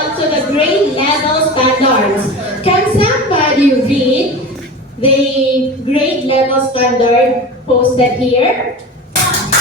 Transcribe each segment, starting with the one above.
on to the grade level standards. Can somebody read the grade level standard posted here?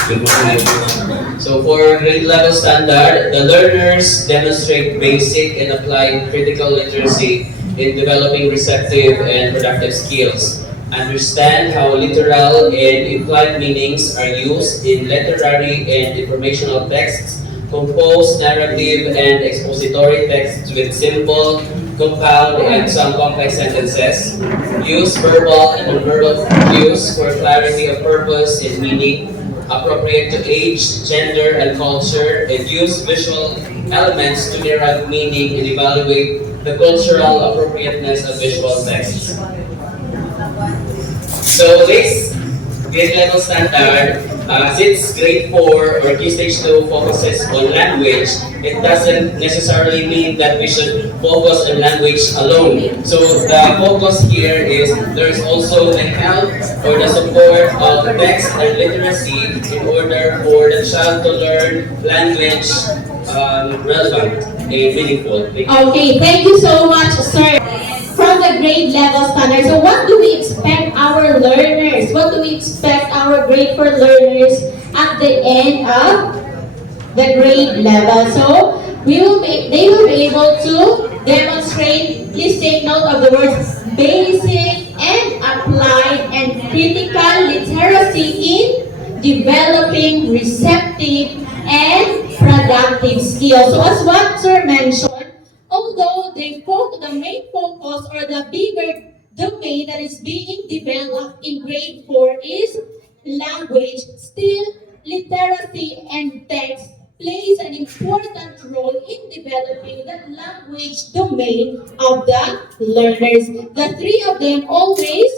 Good morning, everyone. So for grade level standard, the learners demonstrate basic and applied critical literacy in developing receptive and productive skills. Understand how literal and implied meanings are used in literary and informational texts. Compose narrative and expository texts with simple, compound, and some complex sentences. Use verbal and nonverbal cues for clarity of purpose and meaning, appropriate to age, gender, and culture, and use visual elements to derive meaning and evaluate the cultural appropriateness of visual texts. So this grade level standard, since grade 4 or key stage 2 focuses on language, it doesn't necessarily mean that we should focus on language alone. So the focus here is there's also the help or the support of text and literacy in order for the child to learn language relevant and meaningful. Okay, thank you so much, sir. From the grade level standard. So what do we expect our learners? What do we expect our grade 4 learners at the end of the grade level? So they will be able to demonstrate, please take note of the words basic and applied and critical literacy in developing receptive and productive skills. So as what Sir mentioned, although the main focus or the bigger domain that is being developed in grade 4 is language, still literacy and text plays an important role in developing the language domain of the learners. The three of them always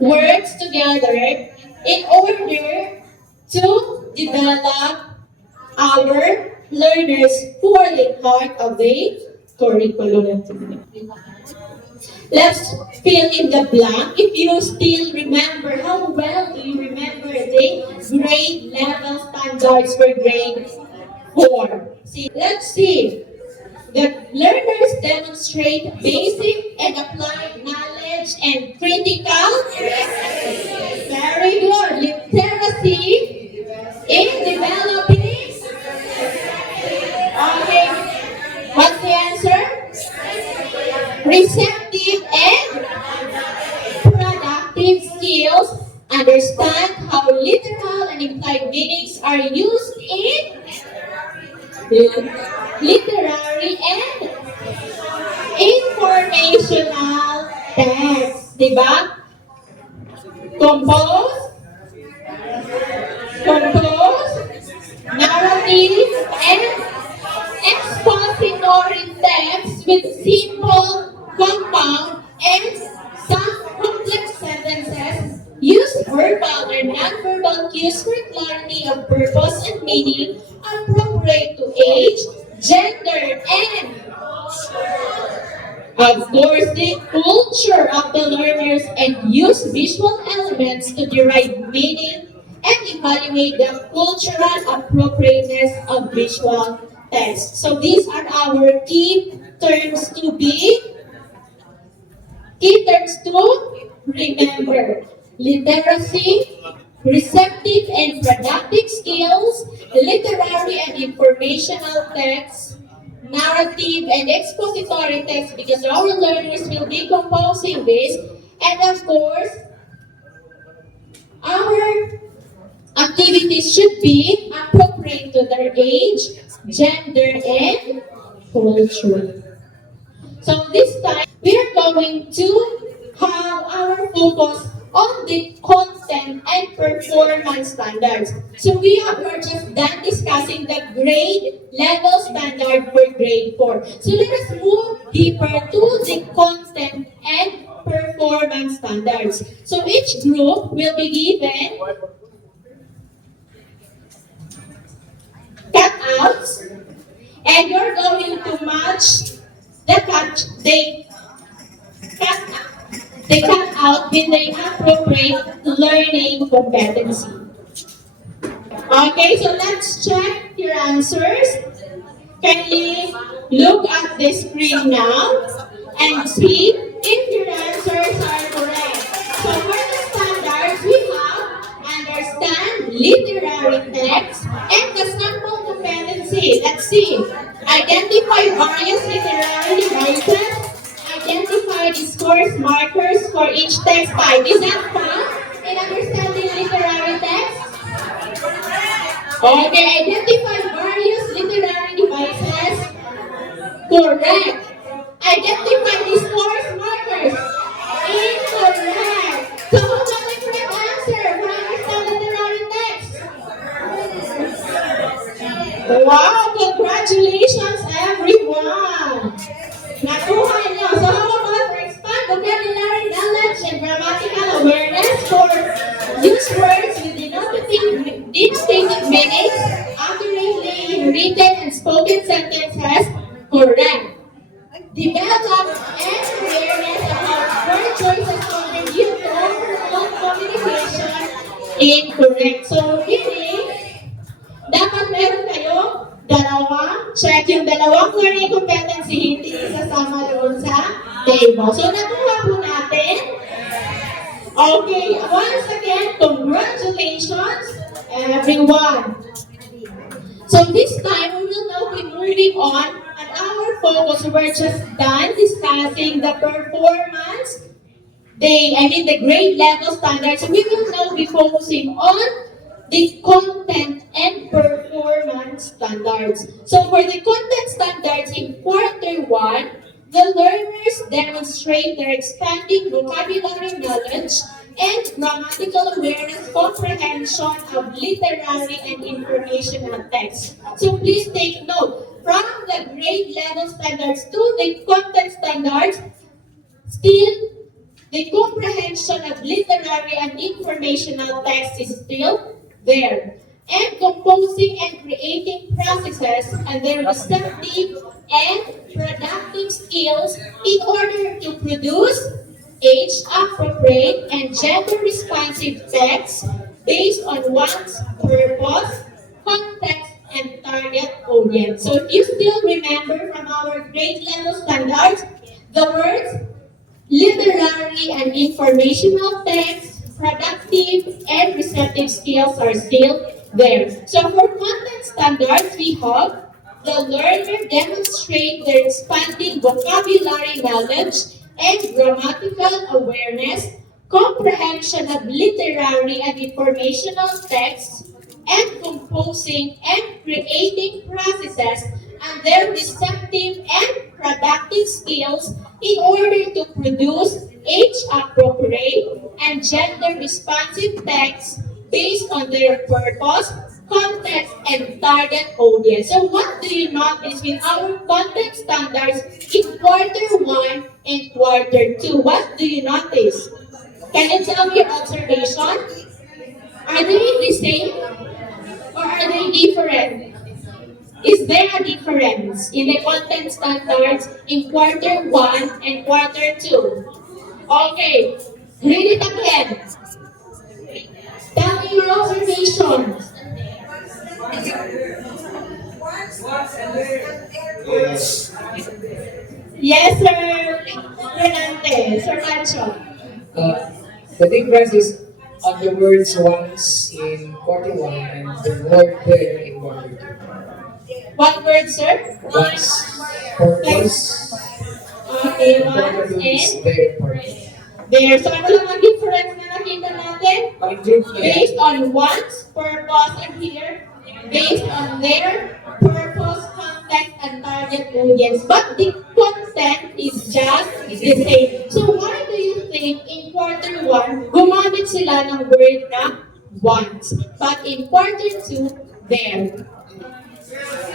works together in order to develop our learners who are the part of the curriculum. Let's fill in the blank. If you still remember, how well do you remember the grade level standards for grade 4? Let's see. The learners demonstrate basic and applied knowledge and critical. Very good. Literacy in developing. Okay. What's the answer? Receptive and productive skills. Understand how literal and implied meanings are used in literary and informational text. Diba? Compose, narrative, and expository text with simple, compound, and some complex sentences. Use verbal or non-verbal cues for clarity of purpose and meaning, appropriate to age, gender, and of course, the culture of the learners, and use visual elements to derive meaning and evaluate the cultural appropriateness of visual text. So these are our key terms to remember. Literacy, receptive and productive skills, literary and informational text, narrative and expository text, because our learners will be composing this, and of course, our activities should be appropriate to their age, gender, and culture. So this time, we are going to have our focus on the content and performance standards. So we are just done discussing the grade level standard for grade 4. So let us move deeper to the content and performance standards. So each group will be given cutouts, and you're going to match the cut out with the appropriate learning competency. Okay, so let's check your answers. Kindly look at the screen now and see if your answers are correct. So for the standards, we have understand literary text and the sample competency. Let's see. Identify various literary devices. Identify the scores markers for each text type. Is that found in understanding literary text? Okay, identify various literary devices. Correct. Identify the source markers. Incorrect. So who got the correct answer for understand literary text? Wow, congratulations everyone. Nakuha niyo. So how about for expand vocabulary knowledge and grammatical awareness for use words with denotative meanings accurately in written and spoken sentences? Correct. Develop an awareness about word choices contribute to overall communication. Incorrect. So, meaning, dapat meron kayo check yung dalawang learning competency, hindi isasama doon sa table. So, nakuha po natin. Okay, once again, congratulations, everyone. So this time, we will now be moving on, and our focus, we're just done discussing the performance, the grade level standards. We will now be focusing on the content and performance standards. So for the content standards in quarter 1, the learners demonstrate their expanding vocabulary knowledge and grammatical awareness comprehension of literary and informational text. So please take note, from the grade level standards to the content standards, still the comprehension of literary and informational text is still there. And composing and creating processes and their receptive and productive skills in order to produce age-appropriate and gender-responsive text based on one's purpose, context, and target audience. So if you still remember from our grade level standards, the words literary and informational text, productive and receptive skills are still there. So for content standards, we have the learner demonstrate their expanding vocabulary knowledge and grammatical awareness, comprehension of literary and informational texts, and composing and creating processes and their receptive and productive skills in order to produce age-appropriate and gender-responsive texts based on their purpose, context, and target audience. So what do you notice with our content standards in quarter 1 and quarter 2? What do you notice? Can you tell me your observation? Are they the same or are they different? Is there a difference in the content standards in quarter 1 and quarter 2? Okay, read it again. Tell me your observation. Yes, Sir Renante, Sir Pancho. The difference is on the words once in quarter 1 and the word there in quarter 2. What word, sir? Once, purpose, Okay, quarter once 2 is and there purpose. there. So ano lang ang difference na nakita natin? Ang group niya, Based on one's purpose and here, based on their purpose, context, and target audience. But the content is just the same. So why do you think in quarter 1, gumamit sila ng word na once, but in quarter 2, there?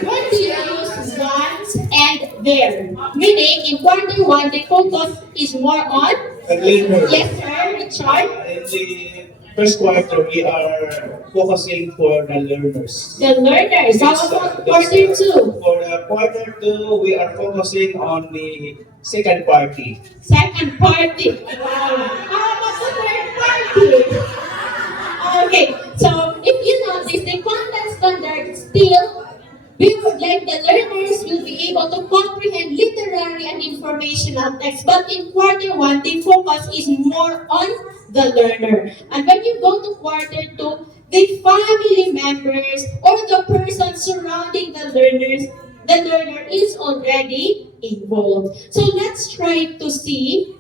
What do you use once and there? Meaning, in quarter 1, the focus is more on. And later, Yes, sir, Richard. in the first quarter, we are focusing for the learners. The learners. How about quarter 2? For quarter 2, we are focusing on the second party. Second party. Wow. How about the third party? Okay, so if you notice, the content standard still We would like the learners will be able to comprehend literary and informational text. But in quarter one, the focus is more on the learner. And when you go to quarter two, the family members or the person surrounding the learner is already involved. So let's try to see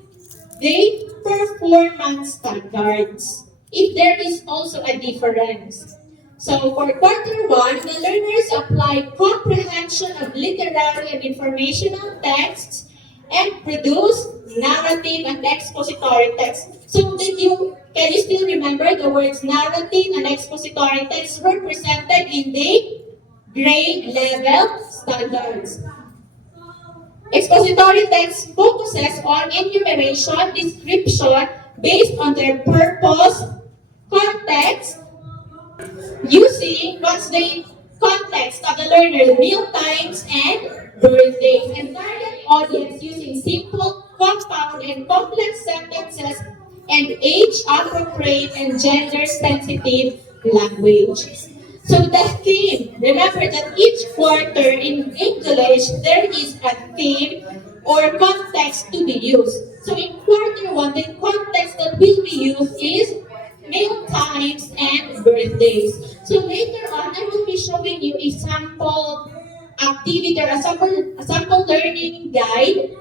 the performance standards. If there is also a difference. So for quarter one, the learners apply comprehension of literary and informational texts and produce narrative and expository text. So can you still remember the words narrative and expository text were presented in the grade level standards? Expository text focuses on enumeration, description based on their purpose, context, using what's the context of the learner, meal times and birthdays, and target audience using simple, compound, and complex sentences and age-appropriate and gender-sensitive language. So the theme, remember that each quarter in English, there is a theme or context to be used. So in quarter one, the context that will be used is meal times and birthdays. So later on, I will be showing you a sample activity or a sample learning guide.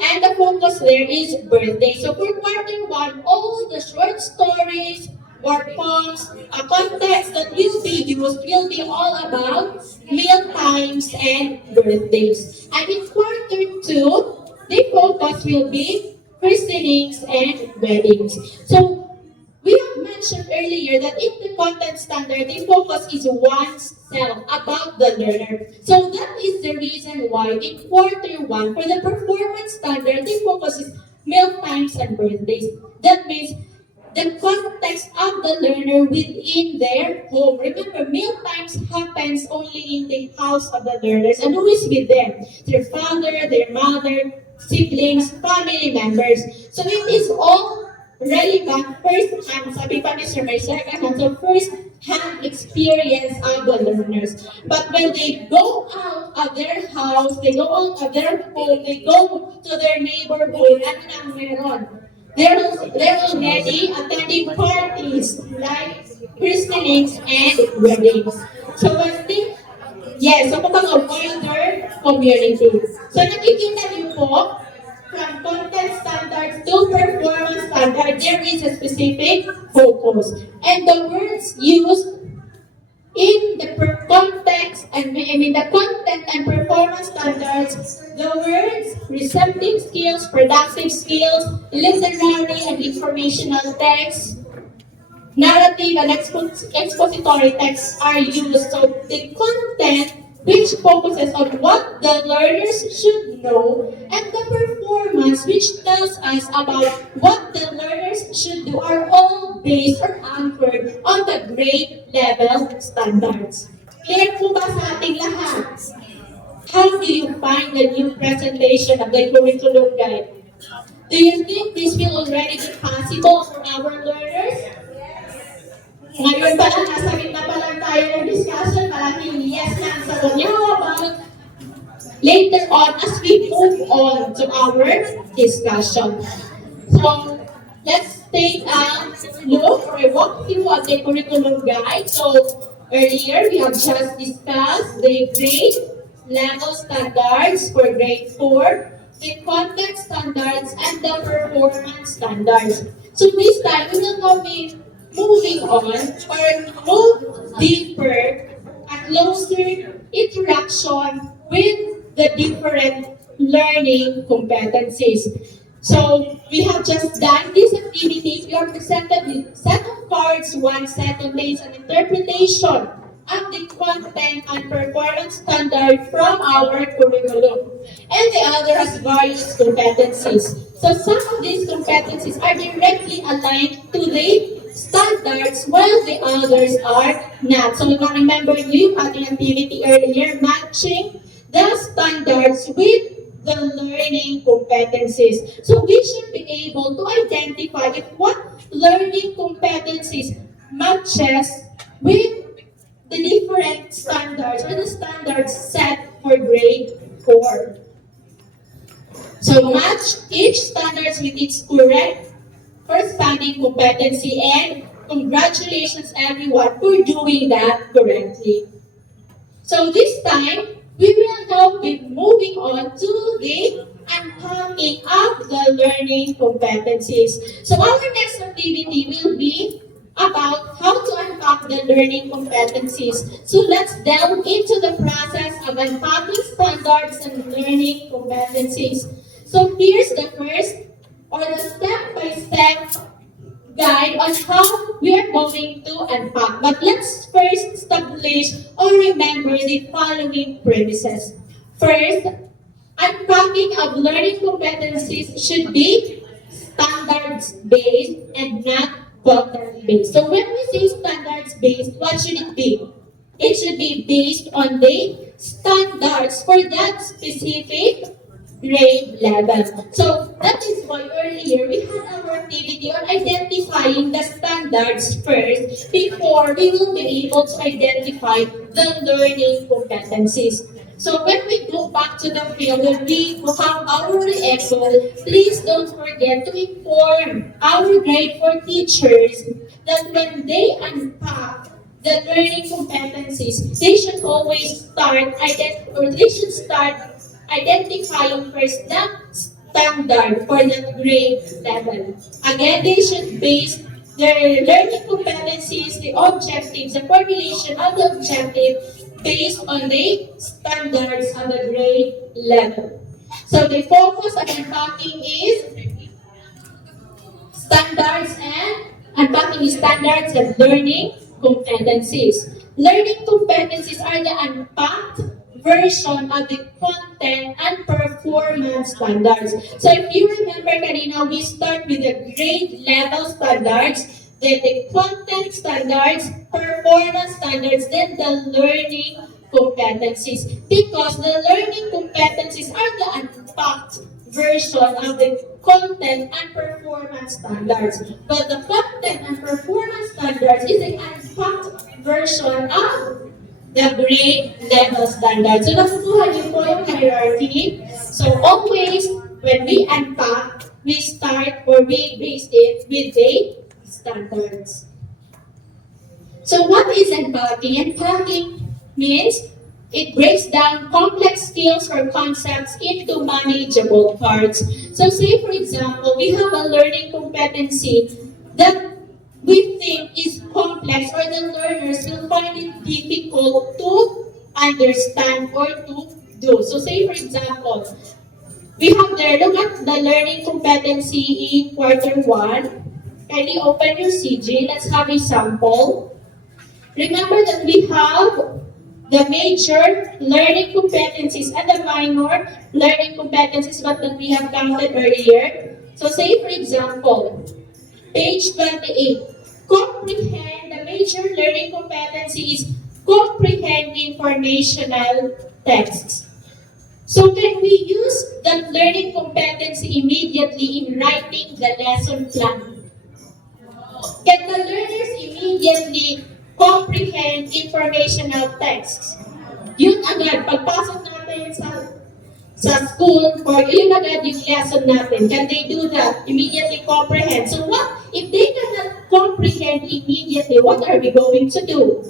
And the focus there is birthday. So for quarter one, all the short stories or poems, a context that will be used will be all about meal times and birthdays. And in quarter two, the focus will be christenings and weddings. So we have mentioned earlier that in the content standard, the focus is oneself, about the learner. So that is the reason why in quarter one, for the performance standard, the focus is meal times and birthdays. That means the context of the learner within their home. Remember, meal times happens only in the house of the learners. And who is with them? Their father, their mother, siblings, family members. So it is all relevant first-hand, sabi pa ni Sir May, second-hand, so first-hand experience of the learners. But when they go out of their house, they go out of their home, they go to their neighborhood, ano nang meron? They're already attending parties like christenings and weddings. So I think, yes, so kumbaga a wider community. So nakikita niyo po, from content standards to performance standard, there is a specific focus. And the words used in the context and the content and performance standards, the words receptive skills, productive skills, literary and informational text, narrative and expository texts are used. So the content which focuses on what the learners should know, and the performance which tells us about what the learners should do are all based or anchored on the grade level standards. Clear po ba sa ating lahat? How do you find the new presentation of the curriculum guide? Do you think this will already be possible for our learners? Ngayon pa lang, nasa gitna pa lang tayo ng discussion, malaking yes na ang sagot niya. How about later on as we move on to our discussion? So, let's take a look or a walkthrough of the curriculum guide. So, earlier we have just discussed the grade level standards for grade 4, the content standards, and the performance standards. So, this time we will now be moving on or move deeper at closer interaction with the different learning competencies. So we have just done this activity. We are presented with set of cards. One set contains an interpretation of the content and performance standard from our curriculum. And the other has various competencies. So some of these competencies are directly aligned to the standards while the others are not. So remember you had the activity earlier, matching the standards with the learning competencies. So we should be able to identify if what learning competencies matches with the different standards or the standards set for grade 4. So match each standards with its correct corresponding competency, and congratulations everyone for doing that correctly. So this time, we will now be moving on to the unpacking of the learning competencies. So our next activity will be about how to unpack the learning competencies. So let's delve into the process of unpacking standards and learning competencies. So here's the first or the step-by-step guide on how we are going to unpack. But let's first establish or remember the following premises. First, unpacking of learning competencies should be standards-based and not content-based. So when we say standards-based, what should it be? It should be based on the standards for that specific grade level. So that is why earlier we had our activity on identifying the standards first before we will be able to identify the learning competencies. So when we go back to the field, when we have our echo, please don't forget to inform our grade 4 teachers that when they unpack the learning competencies, they should always start identifying first the standard for the grade level. Again, they should base their learning competencies, the objectives, the formulation of the objective based on the standards of the grade level. So the focus of unpacking is standards and learning competencies. Learning competencies are the unpacked version of the content and performance standards. So if you remember kanina, we start with the grade level standards, then the content standards, performance standards, then the learning competencies. Because the learning competencies are the unpacked version of the content and performance standards. But the content and performance standards is the unpacked version of the grade level standards. So nakukuha niyo po yung hierarchy. So always, when we unpack, we start or we base it with the standards. So what is unpacking? Unpacking means it breaks down complex skills or concepts into manageable parts. So say for example, we have a learning competency that we think is complex or the learners will find it difficult to understand or to do. So say for example, we have there, look at the learning competency in quarter 1. Kindly open your CG. Let's have a sample. Remember that we have the major learning competencies and the minor learning competencies but that we have counted earlier. So say for example, page 28, comprehend, the major learning competency is comprehend informational texts. So can we use that learning competency immediately in writing the lesson plan? Can the learners immediately comprehend informational texts? Yun agad, pagpasok natin sa school, or yun agad yung lesson natin. Can they do that? Immediately comprehend. So what? If they cannot comprehend immediately, what are we going to do?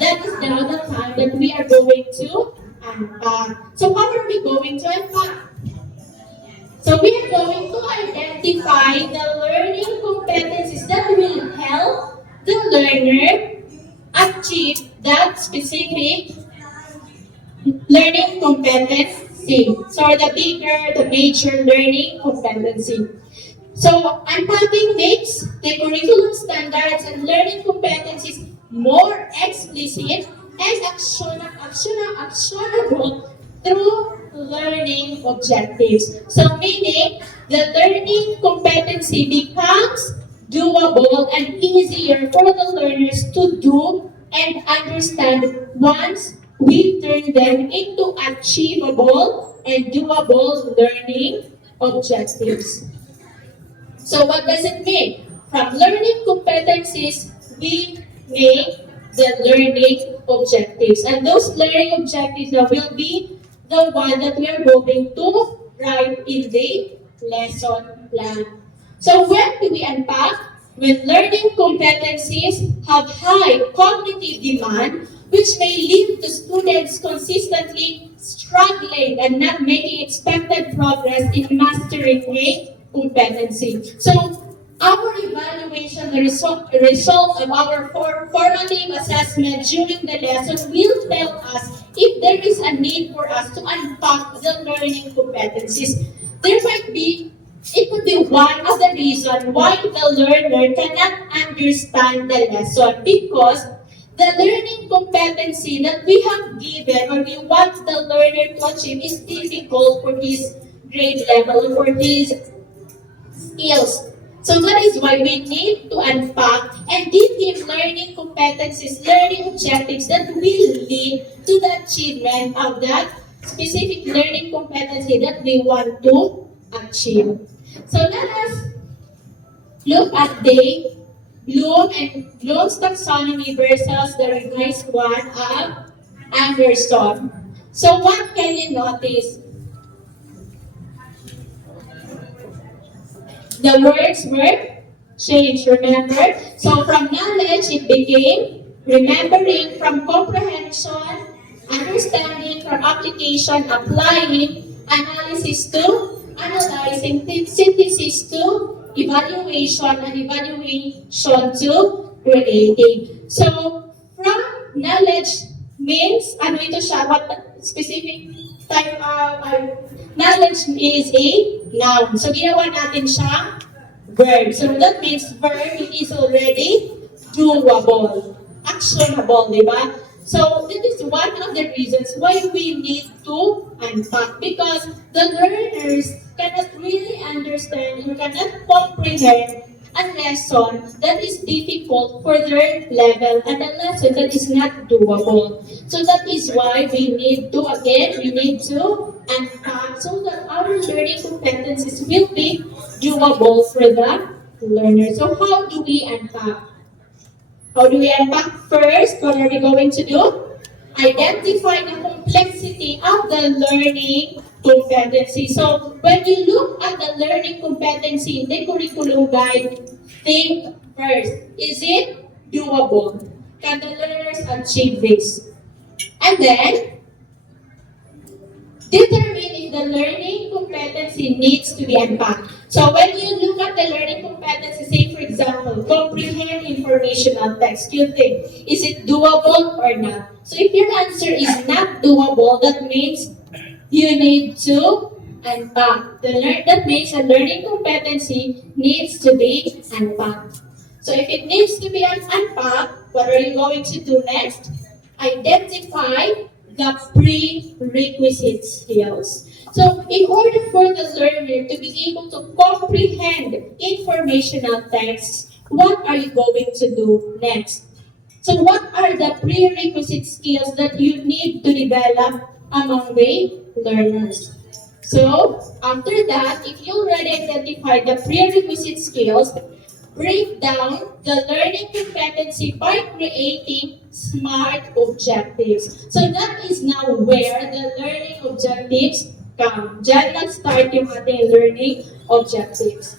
That is now the time that we are going to unpack. So how are we going to unpack? So we are going to identify the learning competencies that will help the learner achieve that specific learning competency. So the bigger, the major learning competency. So unpacking makes the curriculum standards and learning competencies more explicit and actionable through learning objectives. So meaning the learning competency becomes doable and easier for the learners to do and understand once we turn them into achievable and doable learning objectives. So what does it mean? From learning competencies, we make the learning objectives. And those learning objectives now will be the one that we are going to write in the lesson plan. So when do we unpack? When learning competencies have high cognitive demand, which may lead to students consistently struggling and not making expected progress in mastering a competency. So our evaluation, the result of our formative assessment during the lesson will tell us if there is a need for us to unpack the learning competencies. There might be, it could be one of the reasons why the learner cannot understand the lesson because the learning competency that we have given or we want the learner to achieve is difficult for his grade level, for his skills. So that is why we need to unpack and give him learning competencies, learning objectives that will lead to the achievement of that specific learning competency that we want to achieve. So let us look at the Bloom and Bloom's taxonomy versus the revised one of Anderson. So what can you notice? The words were changed, remember? So from knowledge, it became remembering, from comprehension, understanding, from application, applying, analysis to analyzing, synthesis to evaluation, and evaluation to creating. So from knowledge means, ano ito siya, what specific type of knowledge is a noun. So, ginawa natin siya verb. So, that means verb is already doable, actionable, di ba? So, that is one of the reasons why we need to unpack because the learners cannot really understand or cannot comprehend a lesson that is difficult for their level and a lesson that is not doable. So that is why we need to unpack so that our learning competencies will be doable for the learner. So how do we unpack? How do we unpack? First, what are we going to do? Identify the complexity of the learning competency. So when you look at the learning competency in the curriculum guide, think first, is it doable? Can the learners achieve this? And then, determine if the learning competency needs to be unpacked. So when you look at the learning competency, say for example, comprehend informational text, you think, is it doable or not? So if your answer is not doable, that means you need to unpack. That means a learning competency needs to be unpacked. So if it needs to be unpacked, what are you going to do next? Identify the prerequisite skills. So in order for the learner to be able to comprehend informational texts, what are you going to do next? So what are the prerequisite skills that you need to develop among the learners? So after that, if you already identified the prerequisite skills, break down the learning competency by creating SMART objectives. So that is now where the learning objectives come. Diyan nag-start yung ating learning objectives.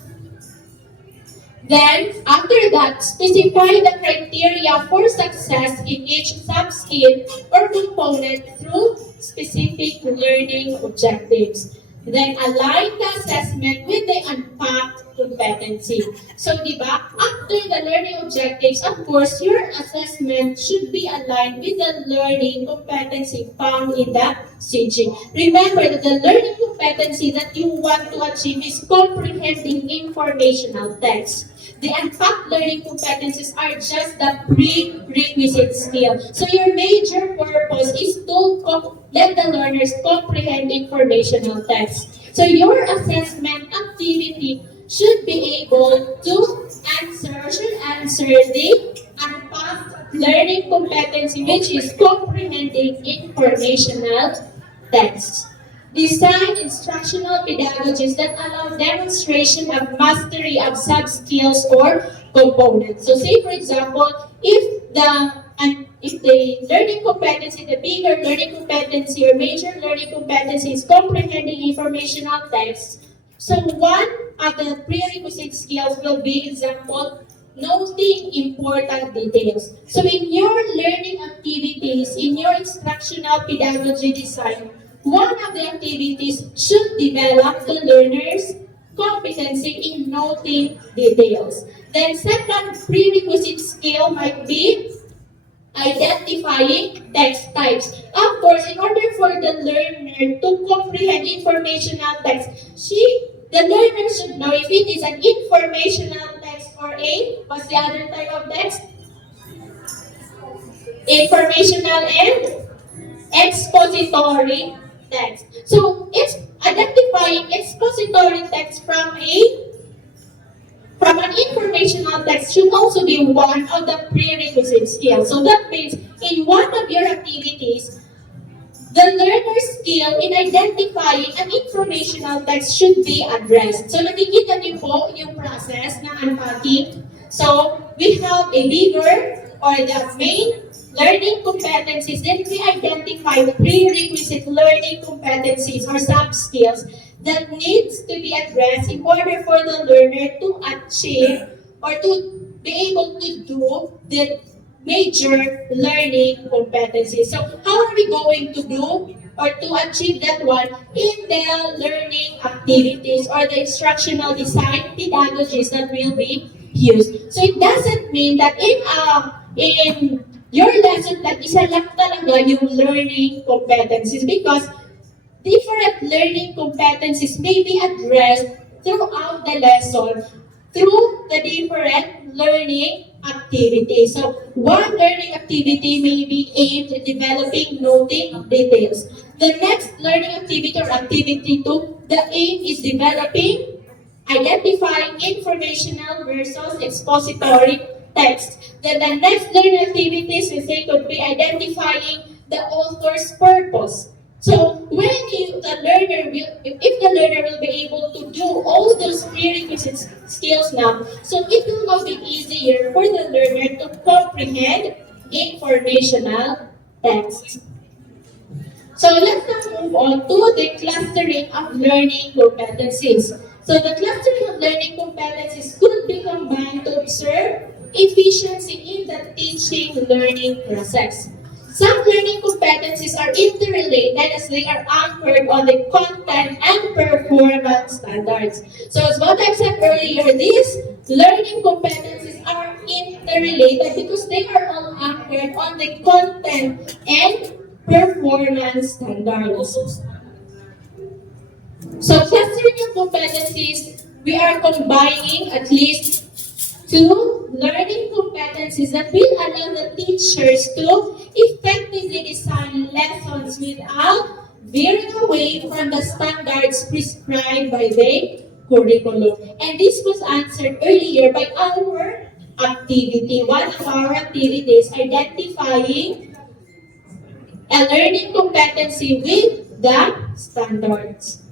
Then, after that, specify the criteria for success in each sub-skill or component through specific learning objectives. Then, align the assessment with the unpacked competency. So, di ba, after the learning objectives, of course, your assessment should be aligned with the learning competency found in the CG. Remember that the learning competency that you want to achieve is comprehending informational text. The unpacked learning competencies are just the prerequisite skill. So your major purpose is to let the learners comprehend informational text. So your assessment activity should be able to answer the unpacked learning competency, which is comprehending informational text. Design instructional pedagogies that allow demonstration of mastery of sub-skills or components. So say for example, if the if the learning competency, the bigger learning competency or major learning competency is comprehending informational text, so one of the prerequisite skills will be, example, noting important details. So in your learning activities, in your instructional pedagogy design, one of the activities should develop the learner's competency in noting details. Then second prerequisite skill might be identifying text types. Of course, in order for the learner to comprehend informational text, the learner should know if it is an informational text or what's the other type of text? Informational and expository text. So, it's identifying expository text from an informational text should also be one of the prerequisite skills. So that means in one of your activities, the learner's skill in identifying an informational text should be addressed. So nakikita niyo po yung process ng unpacking. So we have a bigger or the main learning competencies. Then we identify the prerequisite learning competencies or sub-skills that needs to be addressed in order for the learner to achieve or to be able to do the major learning competencies. So how are we going to do or to achieve that one in the learning activities or the instructional design pedagogies that will be used? So it doesn't mean that in your lesson that isa lang talaga yung learning competencies, because different learning competencies may be addressed throughout the lesson through the different learning activities. So, one learning activity may be aimed at developing noting details. The next learning activity or activity 2, the aim is developing, identifying informational versus expository text. Then the next learning activities we say could be identifying the author's purpose. So when if the learner will be able to do all those prerequisite skills now, so it will now be easier for the learner to comprehend informational text. So let's now move on to the clustering of learning competencies. So the clustering of learning competencies could be combined to observe efficiency in the teaching learning process. Some learning competencies are interrelated as they are anchored on the content and performance standards. So as what I said earlier, these learning competencies are interrelated because they are all anchored on the content and performance standards. So clustering of competencies, we are combining at least two learning competencies that will allow the teachers to effectively design lessons without veering away from the standards prescribed by the curriculum. And this was answered earlier by our activity. One of our activities, identifying a learning competency with the standards.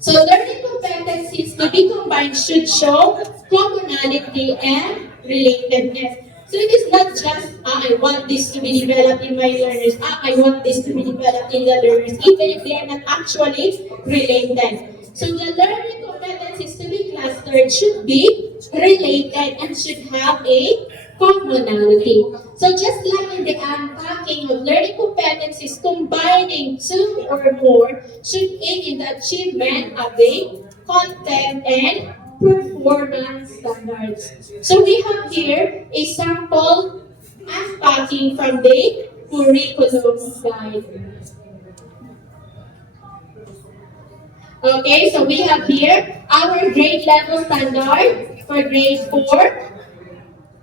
So learning competencies to be combined should show commonality and relatedness. So it is not just, I want this to be developed in my learners, I want this to be developed in the learners, even if they are not actually related. So the learning competencies to be clustered should be related and should have a commonality. So just like in the unpacking of learning competencies, combining two or more should aid in the achievement of the content and performance standards. So we have here a sample unpacking from the curriculum guide. Okay, so we have here our grade level standard for grade 4,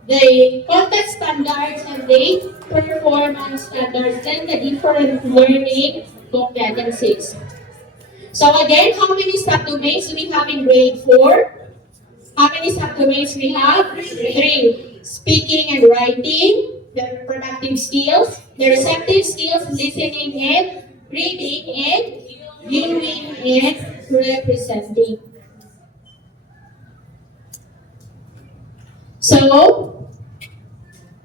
the content standards and the performance standards, then the different learning competencies. So again, how many subdomains do we have in grade 4? How many subdomains we have? 3. Speaking and writing, the productive skills, the receptive skills, listening and reading, and viewing and representing. So,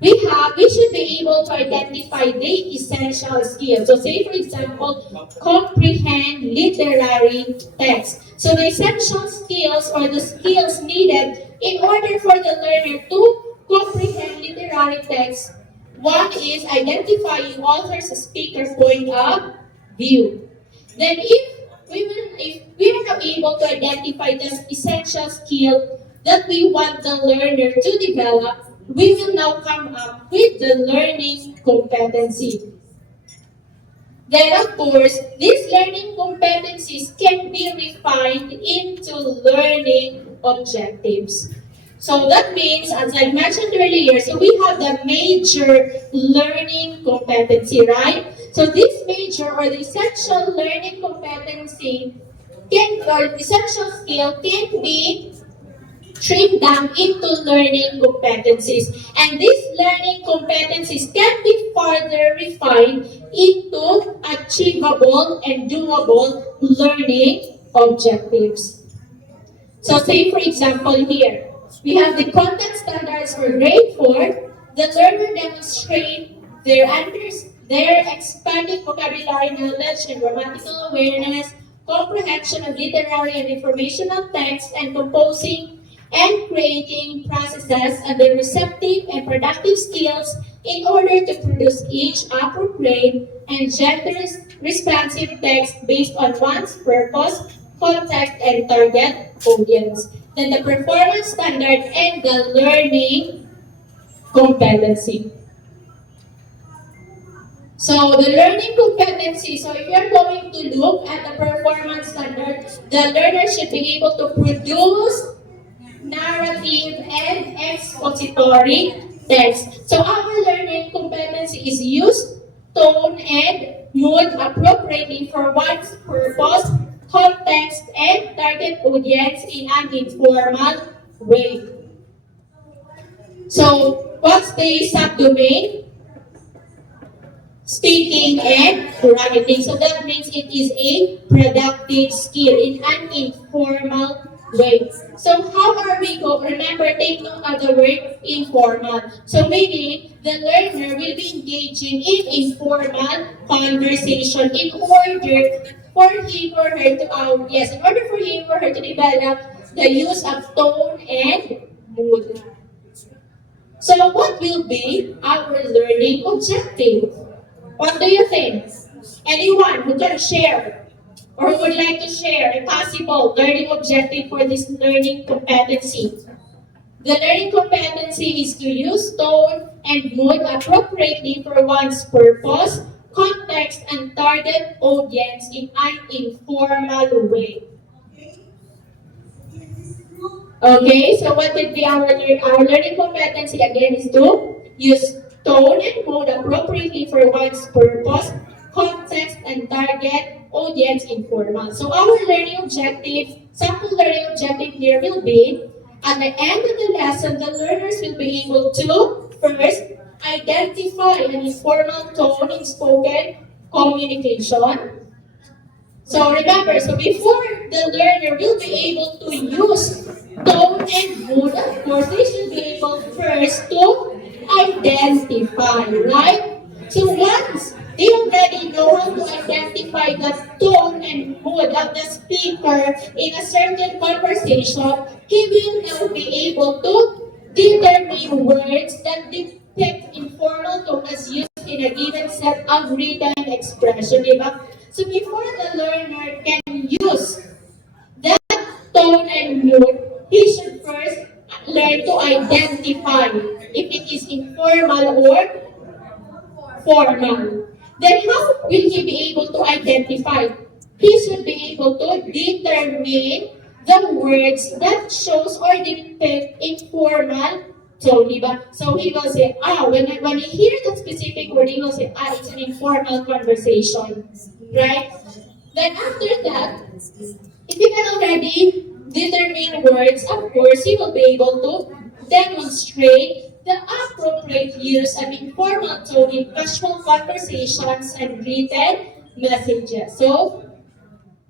we should be able to identify the essential skills. So say for example, comprehend literary text. So the essential skills or the skills needed in order for the learner to comprehend literary text, one is identifying author's speaker point of view. Then if we are not able to identify the essential skill that we want the learner to develop, we will now come up with the learning competency. Then of course, these learning competencies can be refined into learning objectives. So that means, as I mentioned earlier, so we have the major learning competency, right? So this major or the essential learning competency or essential skill can be trimmed down into learning competencies. And these learning competencies can be further refined into achievable and doable learning objectives. So say for example here, we have the content standards for grade 4. The learner demonstrate their expanding vocabulary knowledge and grammatical awareness, comprehension of literary and informational text, and composing and creating processes and their receptive and productive skills in order to produce each appropriate and gender-responsive text based on one's purpose, context, and target audience. Then the performance standard and the learning competency. So the learning competency, so if you're going to look at the performance standard, the learner should be able to produce narrative and expository text. So our learning competency is use tone and mood appropriately for one's purpose, context, and target audience in an informal way. So what's the subdomain? Speaking and writing. So that means it is a productive skill in an informal way. So how are we going? Remember, take note of the word informal. So meaning the learner will be engaging in informal conversation in order for him or her to develop the use of tone and mood. So what will be our learning objective? What do you think? Anyone who can share or who would like to share a possible learning objective for this learning competency? The learning competency is to use tone and mood appropriately for one's purpose, context, and target audience in an informal way. Okay, so what would be our learning competency again is to use tone and mood appropriately for one's purpose, context, and target audience informal. So our learning objective, sample learning objective here will be, at the end of the lesson, the learners will be able to first identify an informal tone in spoken communication. So remember, so before the learner will be able to use tone and mood, of course, they should be able first to identify, right? So once they already know how to identify the tone and mood of the speaker in a certain conversation, he will now be able to determine words that depict informal tone as used in a given set of written expression, diba? So before the learner can use that tone and mood, he should first learn to identify if it is informal or formal. Then how will he be able to identify? He should be able to determine the words that shows or depict informal tone, diba? So he will say, when he hears that specific word, he will say, it's an informal conversation, right? Then after that, if he can already determine words, of course, he will be able to demonstrate the appropriate use of informal tone in casual conversations and written messages. So,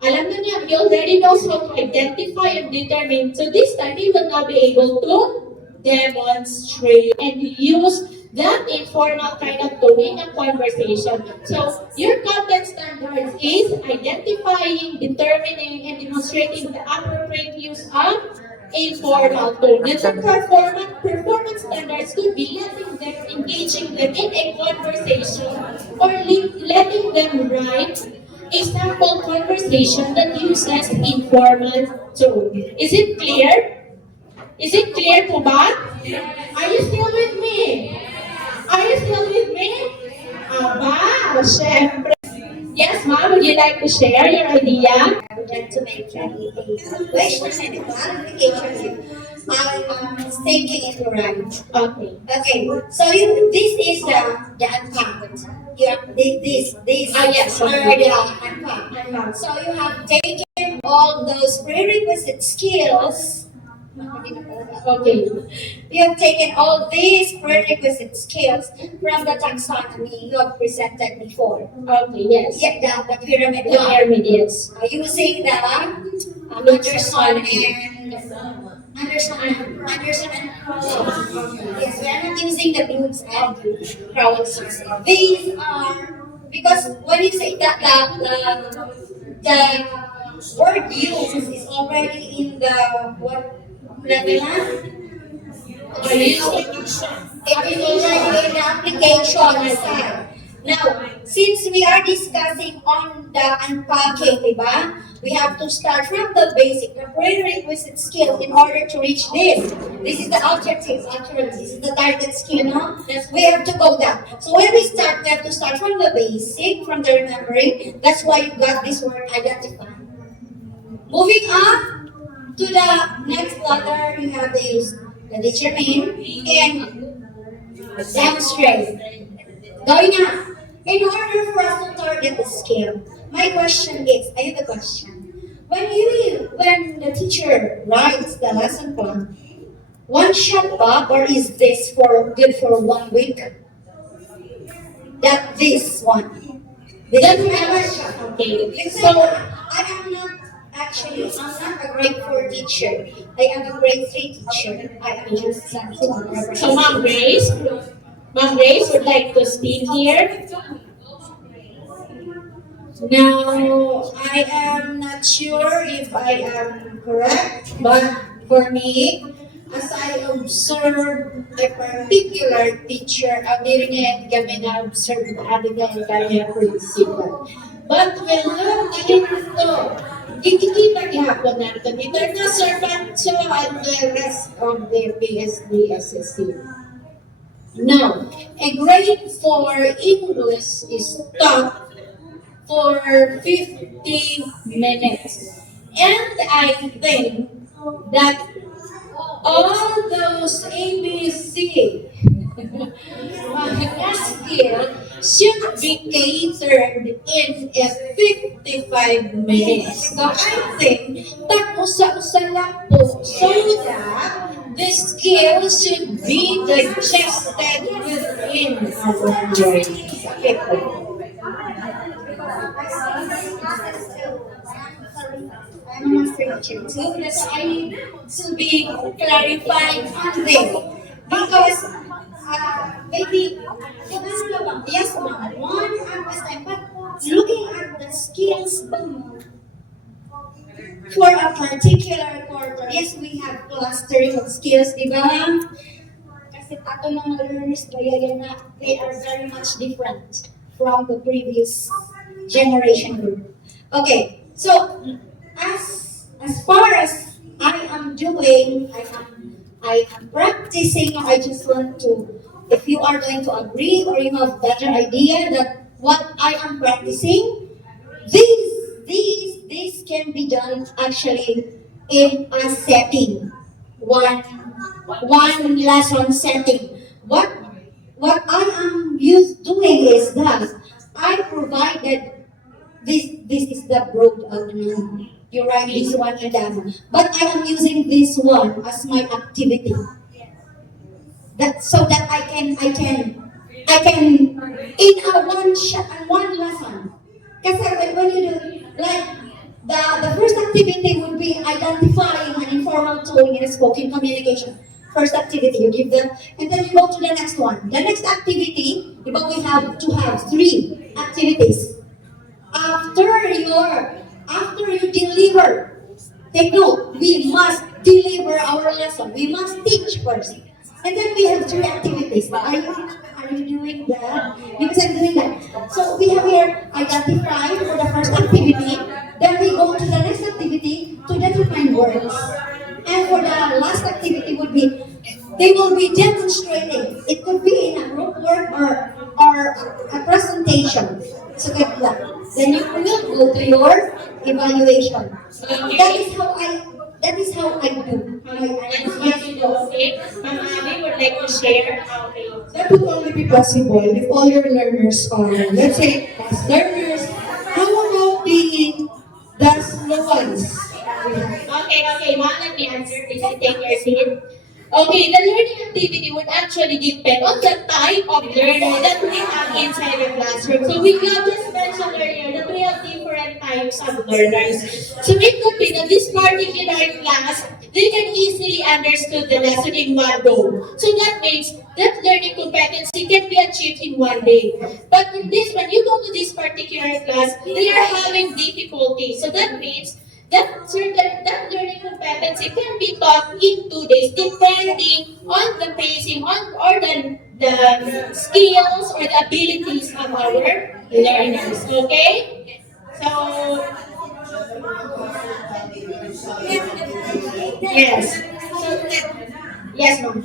alam na niya, he already knows how to identify and determine. So this time, he will now be able to demonstrate and use that informal kind of tone in a conversation. So your content standards is identifying, determining, and demonstrating the appropriate use of informal tone. And the performance standards could be letting them, engaging them in a conversation, or letting them write a sample conversation that uses informal tone. Is it clear? Is it clear po ba? Are you still with me? Are you still with me? Aba, syempre. Yes, ma'am, would you like to share your idea? I would like to make a question and a clarification if I am thinking it right. Okay. Okay, so this is the unpacked. This Yes. are the unpacked. So you have taken all those prerequisite skills. Okay. You have taken all these prerequisite skills from the taxonomy you have presented before. Okay, yes. Yet the pyramid The pyramid, yes. using the Anderson and yes, we are not using the groups and crowdsourcing. These are because when you say that the word used is already in the what level? Are you It is already in the application side. Now, since we are discussing on the unpacking, diba? We have to start from the basic, the prerequisite skills in order to reach this. This is the objective, actually. This is the target skill, no? We have to go down. So when we start, we have to start from the basic, from the remembering. That's why you got this word identify. Moving on to the next letter, you have the determine and demonstrate. Going on. In order for us to target the skill, my question is, I have a question. When the teacher writes the lesson plan, one shot up, or is this good for 1 week? This one. This That's is my my question. question. Okay. So I'm not a grade 4 teacher. I am a grade 3 teacher. I am just So Ma'am Grace would like to speak here. Now, I am not sure if I am correct, but for me, as I observe a particular teacher, ang dirinya kami na-observe na ating kanya principal. But when look into, kikikita gihapon natin, either na servant siya and the rest of the PSD, SSC. Now, a grade 4 English is taught for 50 minutes. And I think that all those ABC mga skill should be catered in a 55 minutes. So I think usa-usa lang po so that the skill should be digested within our brain. Okay po. I'm a master teacher too. That's why I need to be clarified on this. Because maybe, yes ma'am, one understand, but looking at the skills for a particular quarter, yes, we have clustering of skills, di ba? Kasi ato mga learners, they are very much different from the previous generation group. Okay, so as far as I am doing, I am practicing. I just want to, if you are going to agree or you have better idea that what I am practicing, these can be done actually in a setting, one lesson setting. What I am doing is that I provided this is the broad you write this one and that one. But I am using this one as my activity. So that I can in a one lesson. Kasi when you do like the first activity would be identifying an informal tone in a spoken communication. first activity, you give them, and then you go to the next one. The next activity, we have to have 3 activities. After you deliver, take note, we must deliver our lesson. We must teach first. And then we have 3 activities. Are you doing that? Because I'm doing that. So we have here identify for the first activity. Then we go to the next activity to define words. And for the last activity would be, they will be demonstrating. It could be in a group work or a presentation. So get that. Then you will go to your evaluation. That is how I do. Yes, you know, okay. Ma'am Abby would like to share. Okay. That would only be possible if all your learners are, let's say, as learners. How about being the slow ones? Okay, ma'am, let me answer this and take your seat. Okay, the learning activity would actually depend on the type of learner that we have inside the classroom. So we have just mentioned earlier that we have different types of learners. So it could be that this particular class, they can easily understand the lesson in one go. So that means that learning competency can be achieved in one day. But in this, when you go to this particular class, they are having difficulty. So that means that learning competency can be taught in 2 days depending on the pacing or the skills or the abilities of our learners. Okay? So yes. Yes, ma'am.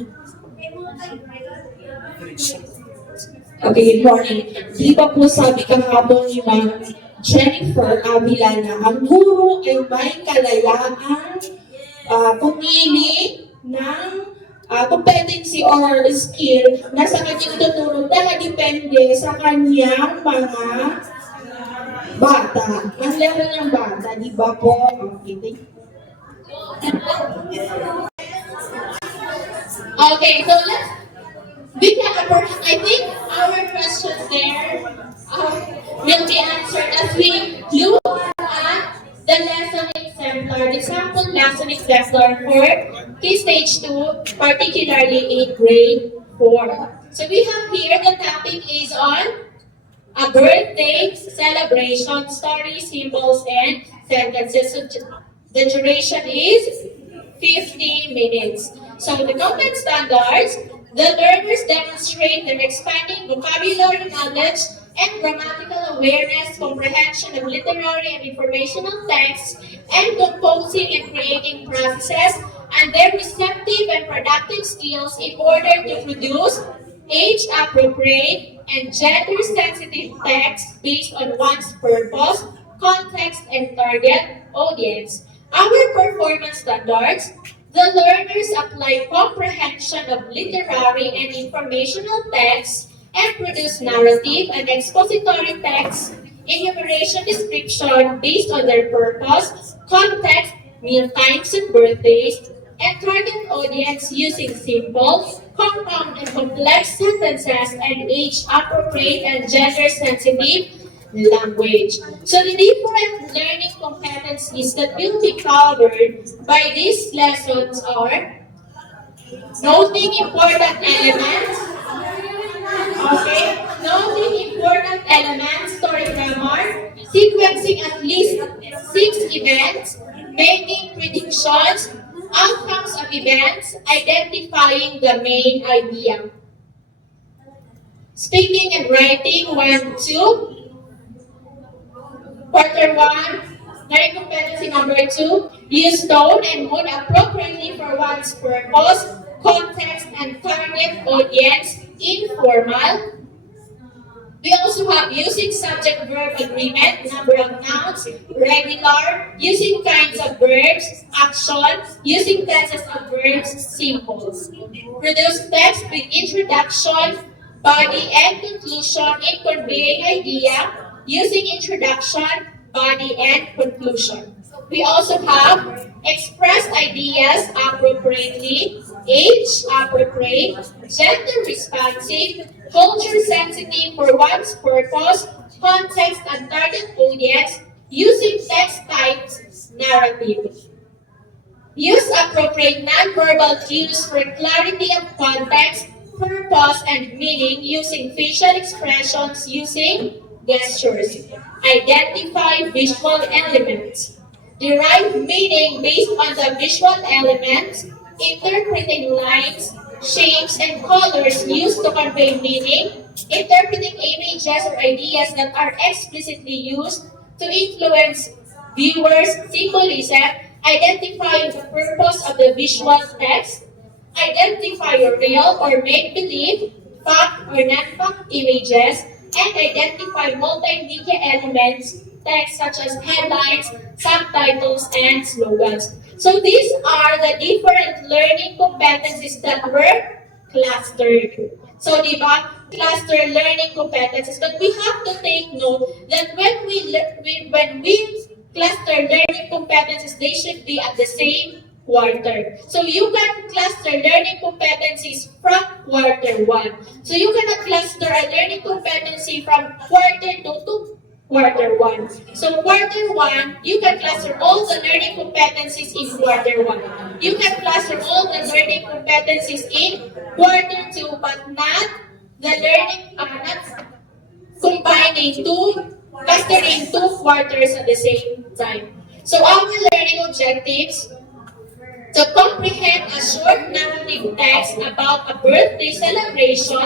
Okay, good morning. Di ba po sabi kahapon ni Ma'am Jennifer Avila na ang guro ay may kalayaang pumili ng competency or skill na sa kanyang tutulong dahil depende sa kanyang mga bata. Ang level ng bata, di ba po? Okay, thank you. Okay, so I think our questions there will be answered as we look at the lesson exemplar, the sample lesson exemplar for Key Stage 2, particularly 8th grade 4. So we have here, the topic is on a birthday celebration, stories, symbols, and sentences. So the duration is 50 minutes. So the content standards, the learners demonstrate their expanding vocabulary knowledge and grammatical awareness, comprehension of literary and informational texts, and composing and creating processes, and their receptive and productive skills in order to produce age-appropriate and gender-sensitive text based on one's purpose, context, and target audience. Our performance standards, the learners apply comprehension of literary and informational texts and produce narrative and expository text, enumeration description based on their purpose, context, meal times and birthdays, and target audience using simple, compound, and complex sentences and age-appropriate and gender-sensitive language. So the different learning competencies that will be covered by these lessons are noting important elements, story grammar, sequencing at least 6 events, making predictions, outcomes of events, identifying the main idea. Speaking and writing 1, 2. Quarter 1, learning competency number 2, use tone and mood appropriately for one's purpose, context, and target audience, informal. We also have using subject-verb agreement, number of nouns, regular, using kinds of verbs, action, using tenses of verbs, symbols. Produce text with introduction, body, and conclusion in conveying idea, using introduction, body, and conclusion. We also have express ideas appropriately, age appropriate, gender responsive, culture sensitive for one's purpose, context, and target audience, using text types, narrative. Use appropriate nonverbal cues for clarity of context, purpose, and meaning using facial expressions, using gestures. Identify visual elements. Derive meaning based on the visual elements, interpreting lines, shapes, and colors used to convey meaning, interpreting images or ideas that are explicitly used to influence viewers' symbolism, identifying the purpose of the visual text, identify real or make-believe, fact or non-fact images, and identify multimedia elements, text such as headlines, subtitles, and slogans. So these are the different learning competencies that were clustered. So, di ba, cluster learning competencies. But we have to take note that when we cluster learning competencies, they should be at the same quarter. So you can cluster learning competencies from quarter one. So you cannot cluster a learning competency from quarter two to quarter one. So quarter one, you can cluster all the learning competencies in quarter one. You can cluster all the learning competencies in quarter two, but not the learning, not combining clustering two quarters at the same time. So our learning objectives to comprehend a short narrative text about a birthday celebration,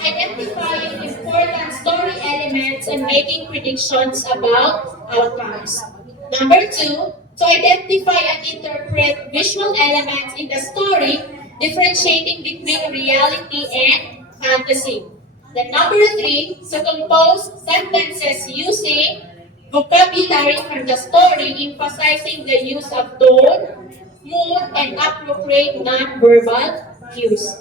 identifying important story elements and making predictions about outcomes. Number two, to identify and interpret visual elements in the story, differentiating between reality and fantasy. Then number three, to compose sentences using vocabulary from the story, emphasizing the use of tone, mood, and appropriate non-verbal cues.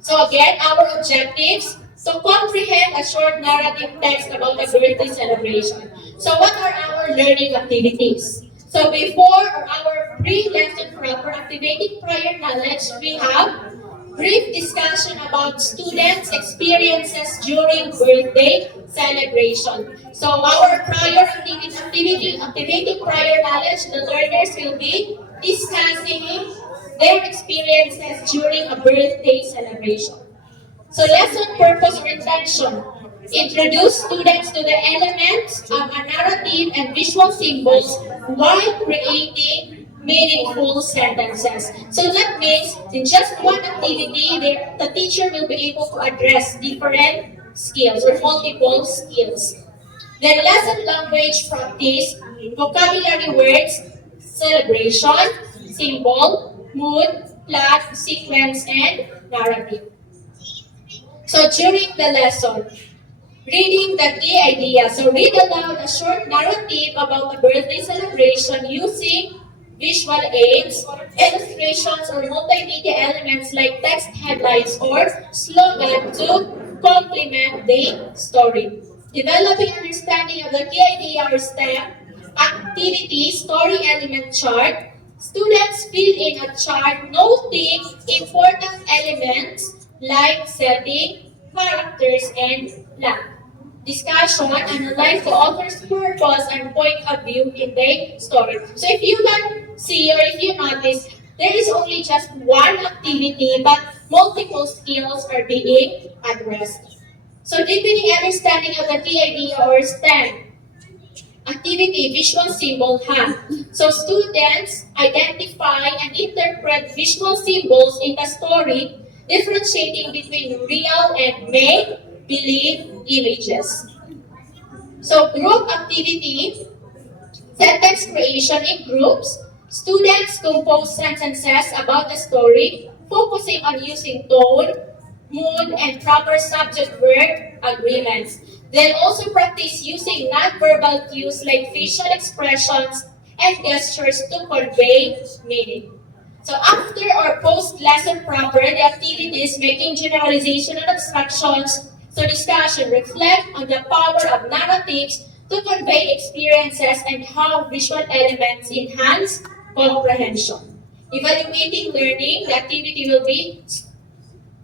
So again, our objectives, to comprehend a short narrative text about a birthday celebration. So what are our learning activities? So before our pre-lesson proper activating prior knowledge, we have brief discussion about students' experiences during birthday celebration. So our prior activating prior knowledge, the learners will be discussing their experiences during a birthday celebration. So lesson purpose or intention. Introduce students to the elements of a narrative and visual symbols while creating meaningful sentences. So that means in just one activity, the teacher will be able to address different skills or multiple skills. Then lesson language practice, vocabulary words, celebration, symbol, mood, plot, sequence, and narrative. So during the lesson, reading the key idea. So read aloud a short narrative about a birthday celebration using visual aids, illustrations, or multimedia elements like text headlines or slogan to complement the story. Developing understanding of the key idea or STEM, activity, story element chart. Students fill in a chart noting important elements like setting, characters, and plot. Discussion, analyze the author's purpose and point of view in the story. So if you can see or if you notice, there is only just one activity but multiple skills are being addressed. So deepening understanding of the key idea or STEM. Activity, visual symbol, ha. So students identify and interpret visual symbols in the story, differentiating between real and make-believe images. So group activity, sentence creation in groups. Students compose sentences about the story, focusing on using tone, mood, and proper subject-verb agreements. Then also practice using non-verbal cues like facial expressions and gestures to convey meaning. So after or post-lesson proper, the activities making generalization and abstractions, so discussion reflect on the power of narratives to convey experiences and how visual elements enhance comprehension. Evaluating learning, the activity will be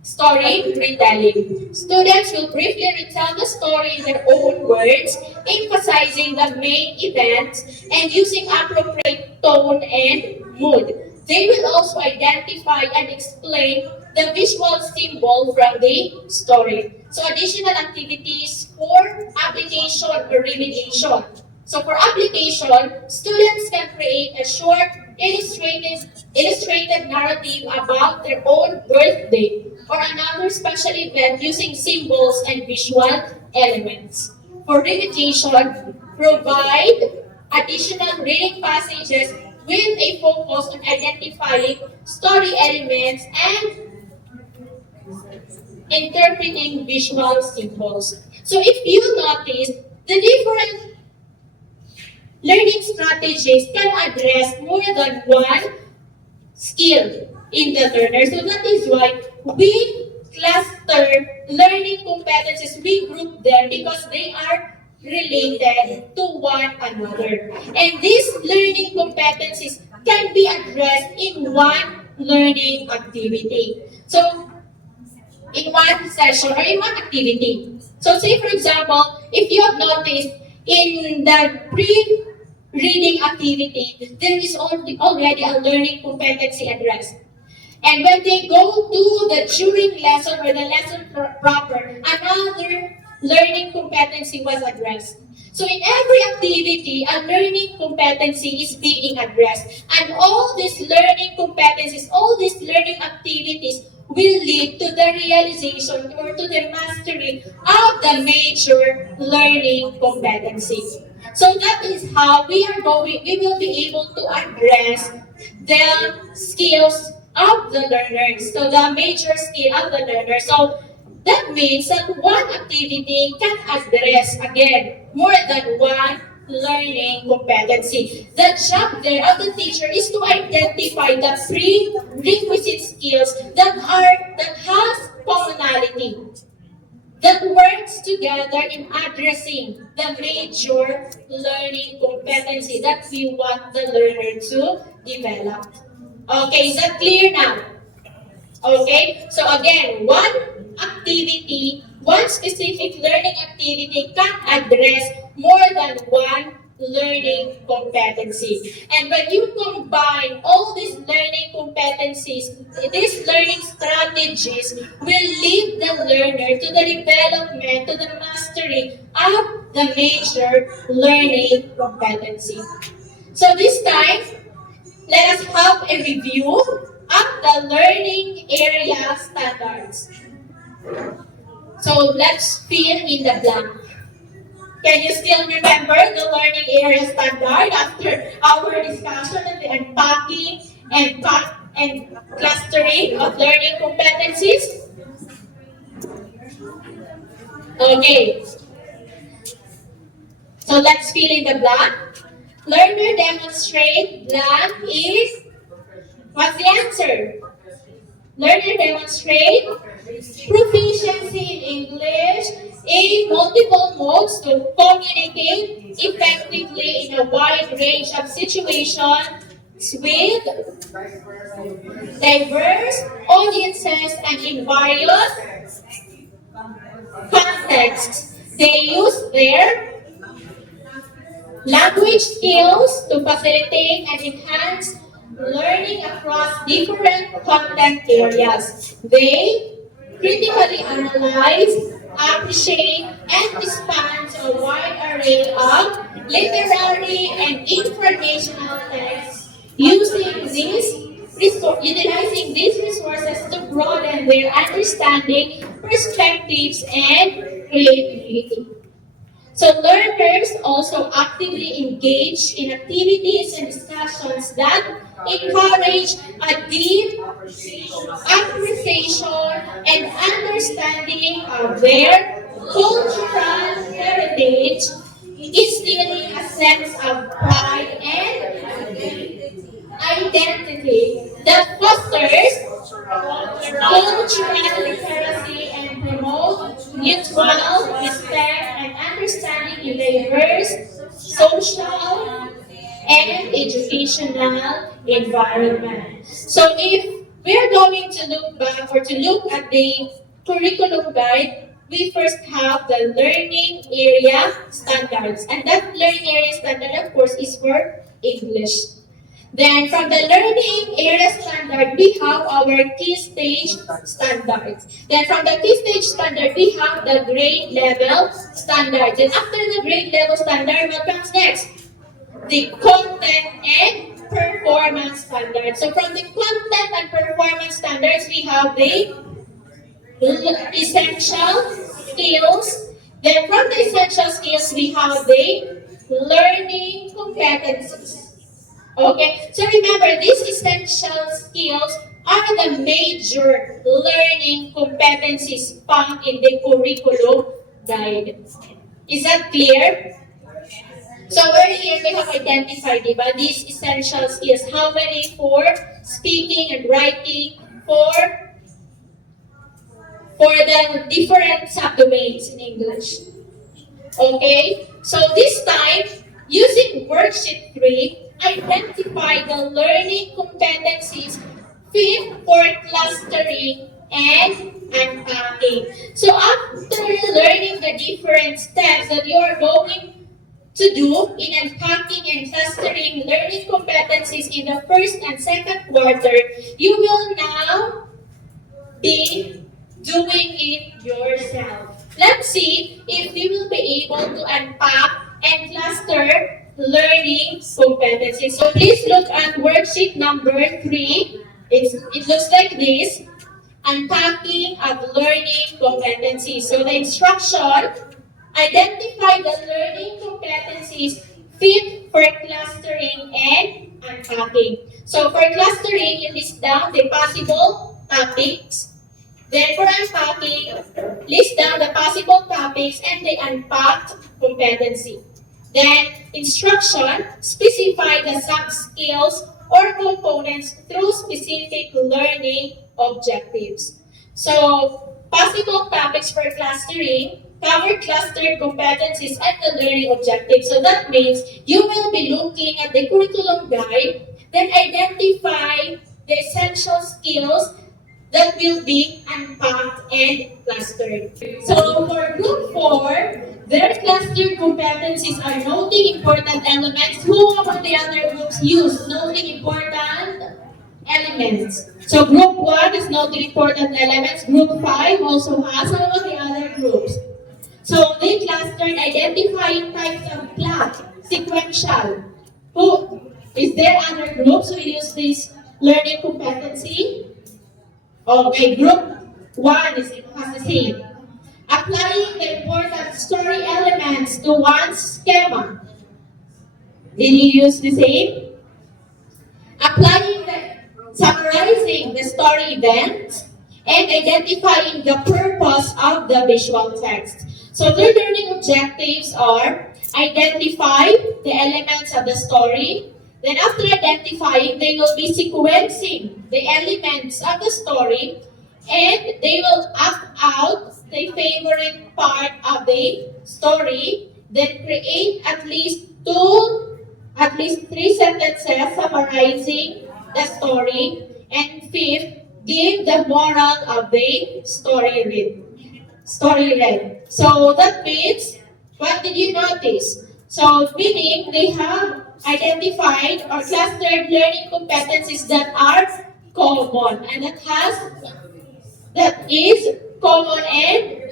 story retelling. Students will briefly retell the story in their own words, emphasizing the main events and using appropriate tone and mood. They will also identify and explain the visual symbol from the story. So additional activities for application or remediation. So for application, students can create a short illustrated narrative about their own birthday or another special event using symbols and visual elements. For remediation, provide additional reading passages with a focus on identifying story elements and interpreting visual symbols. So if you notice, the different learning strategies can address more than one skill in the learner. So that is why we cluster learning competencies, we group them because they are related to one another. And these learning competencies can be addressed in one learning activity. So in one session or in one activity. So say for example, if you have noticed in the pre-reading activity, there is already a learning competency addressed. And when they go to the during lesson or the lesson proper, another learning competency was addressed. So in every activity, a learning competency is being addressed. And all these learning competencies, all these learning activities will lead to the realization or to the mastery of the major learning competency. So that is how we will be able to address the skills of the learners. So the major skill of the learner. So that means that one activity can address, again, more than one learning competency. The job there of the teacher is to identify the prerequisite skills that has commonality, that works together in addressing the major learning competency that we want the learner to develop. Okay, is that clear now? Okay, so again, one specific learning activity can address more than one learning competency. And when you combine all these learning competencies, these learning strategies will lead the learner to the development, to the mastery of the major learning competency. So this time, let us have a review of the learning area standards. So let's fill in the blank. Can you still remember the learning area standard after our discussion on the unpacking and clustering of learning competencies? Okay. So let's fill in the blank. Learner demonstrate blank is, what's the answer? Learner demonstrate proficiency in English in multiple modes to communicate effectively in a wide range of situations with diverse audiences and in various contexts. They use their language skills to facilitate and enhance learning across different content areas. They critically analyze, appreciate, and respond to a wide array of literary and informational texts, utilizing these resources to broaden their understanding, perspectives, and creativity. So learners also actively engage in activities and discussions that encourage a deep appreciation and understanding of their cultural heritage, instilling a sense of pride and identity that fosters cultural literacy and promotes mutual respect and understanding in diverse social and educational environment. So if we are going to look back or to look at the curriculum guide, we first have the learning area standards. And that learning area standard, of course, is for English. Then from the learning area standard, we have our key stage standards. Then from the key stage standard, we have the grade level standards. And after the grade level standard, what comes next? The content and performance standards. So from the content and performance standards, we have the essential skills. Then from the essential skills, we have the learning competencies. Okay, so remember, these essential skills are the major learning competencies found in the curriculum guide. Is that clear? So earlier we have identified these essential skills. How many? For speaking and writing, for the different subdomains in English. Okay, so this time, using worksheet 3, identify the learning competencies fit for clustering and unpacking. So after learning the different steps that you are going to do in unpacking and clustering learning competencies in the first and second quarter, you will now be doing it yourself. Let's see if we will be able to unpack and cluster learning competencies. So please look at worksheet number 3. It looks like this. Unpacking of learning competencies. So the instruction, identify the learning competencies fit for clustering and unpacking. So for clustering, you list down the possible topics. Then for unpacking, list down the possible topics and the unpacked competency. Then instruction, specify the sub-skills or components through specific learning objectives. So possible topics for clustering, cover clustered competencies and the learning objectives. So that means you will be looking at the curriculum guide, then identify the essential skills that will be unpacked and clustered. So for group 4, their clustered competencies are noting important elements. Who of the other groups use noting important elements? So group 1 is noting important elements. Group 5 also has. Some of the other groups. So they clustered identifying types of plot, sequential. Who is there other groups who use this learning competency? Okay, group 1 has the same. Applying the important story elements to one's schema. Did you use the same? Summarizing the story events and identifying the purpose of the visual text. So their learning objectives are identify the elements of the story. Then after identifying, they will be sequencing the elements of the story and they will act out the favorite part of the story, then create at least 3 sentences summarizing the story, and 5th, give the moral of the story read. So that means, what did you notice? So meaning they have identified or clustered learning competencies that are common and that is common and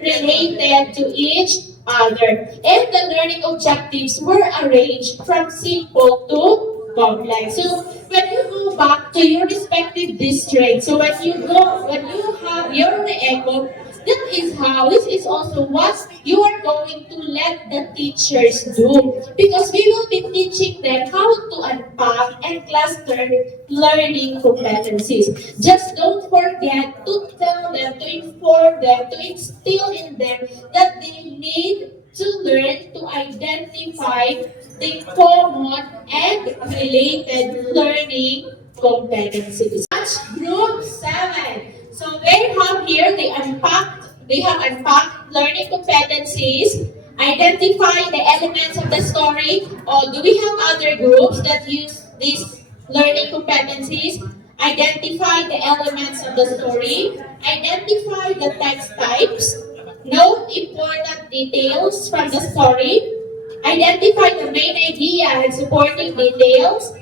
related to each other. And the learning objectives were arranged from simple to complex. So when you go back to your respective district, so when you have your echo, this is also what you are going to let the teachers do. Because we will be teaching them how to unpack and cluster learning competencies. Just don't forget to tell them, to inform them, to instill in them that they need to learn to identify the common and related learning competencies. That's group 7. So they have here they have unpacked learning competencies, identify the elements of the story. Or do we have other groups that use these learning competencies? Identify the elements of the story, identify the text types, note important details from the story, identify the main idea and supporting details,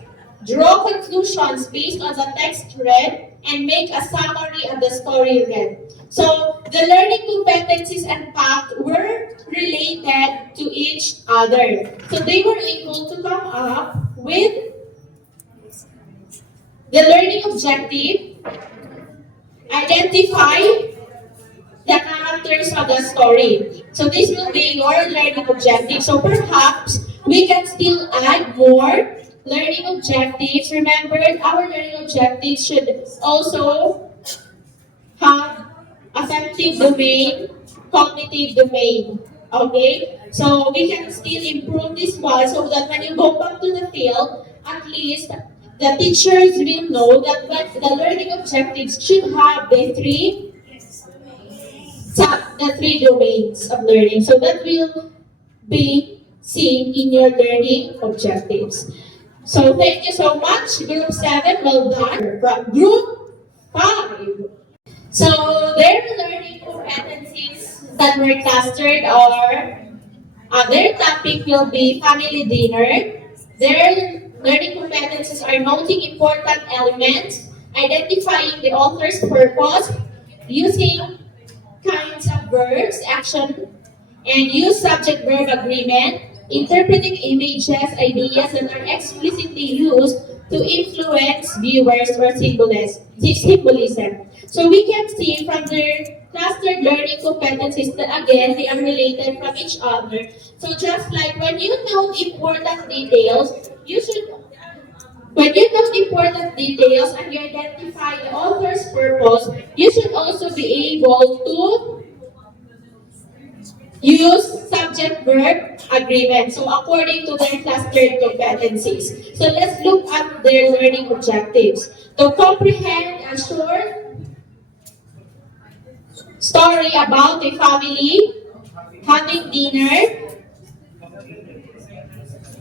Draw conclusions based on the text read and make a summary of the story read. So the learning competencies and path were related to each other. So they were able to come up with the learning objective, identify the characters of the story. So this will be your learning objective. So perhaps we can still add more learning objectives. Remember, our learning objectives should also have affective domain, cognitive domain. Okay? So we can still improve this one so that when you go back to the field, at least the teachers will know that the learning objectives should have the three domains of learning. So that will be seen in your learning objectives. So thank you so much, Group 7, well done. From Group 5. So their learning competencies that were clustered are, their topic will be family dinner. Their learning competencies are noting important elements, identifying the author's purpose, using kinds of verbs, action, and use subject-verb agreement, interpreting images, ideas that are explicitly used to influence viewers or symbolism. So we can see from their clustered learning competencies that again, they are related from each other. So just like when you note important details, when you note important details and you identify the author's purpose, you should also be able to use subject-verb agreement. So according to their clustered competencies. So let's look at their learning objectives. To comprehend a short story about a family having dinner,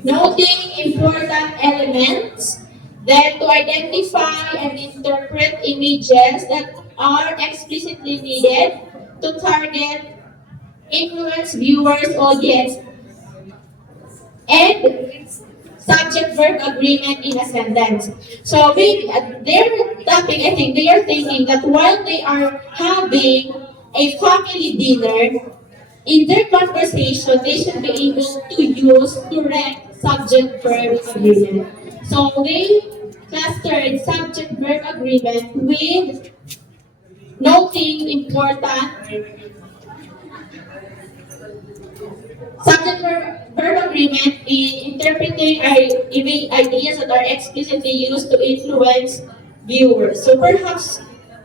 noting important elements, then to identify and interpret images that are explicitly needed to target influence viewers, audience, and subject-verb agreement in a sentence. So their topic, I think they are thinking that while they are having a family dinner, in their conversation, they should be able to use correct subject-verb agreement. So they clustered subject-verb agreement with noting important subject-verb agreement in interpreting ideas that are explicitly used to influence viewers. So perhaps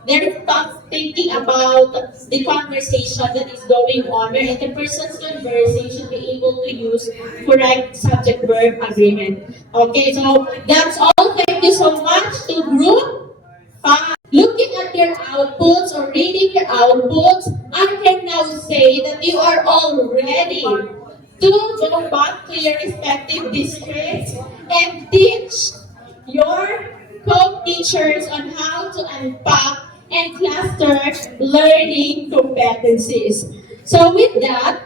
they're thinking about the conversation that is going on, where the person's conversing should be able to use correct subject-verb agreement. Okay, so that's all. Thank you so much to Group 5. Looking at your outputs or reading your outputs, I can now say that you are all ready to go back to your respective districts and teach your co-teachers on how to unpack and cluster learning competencies. So with that,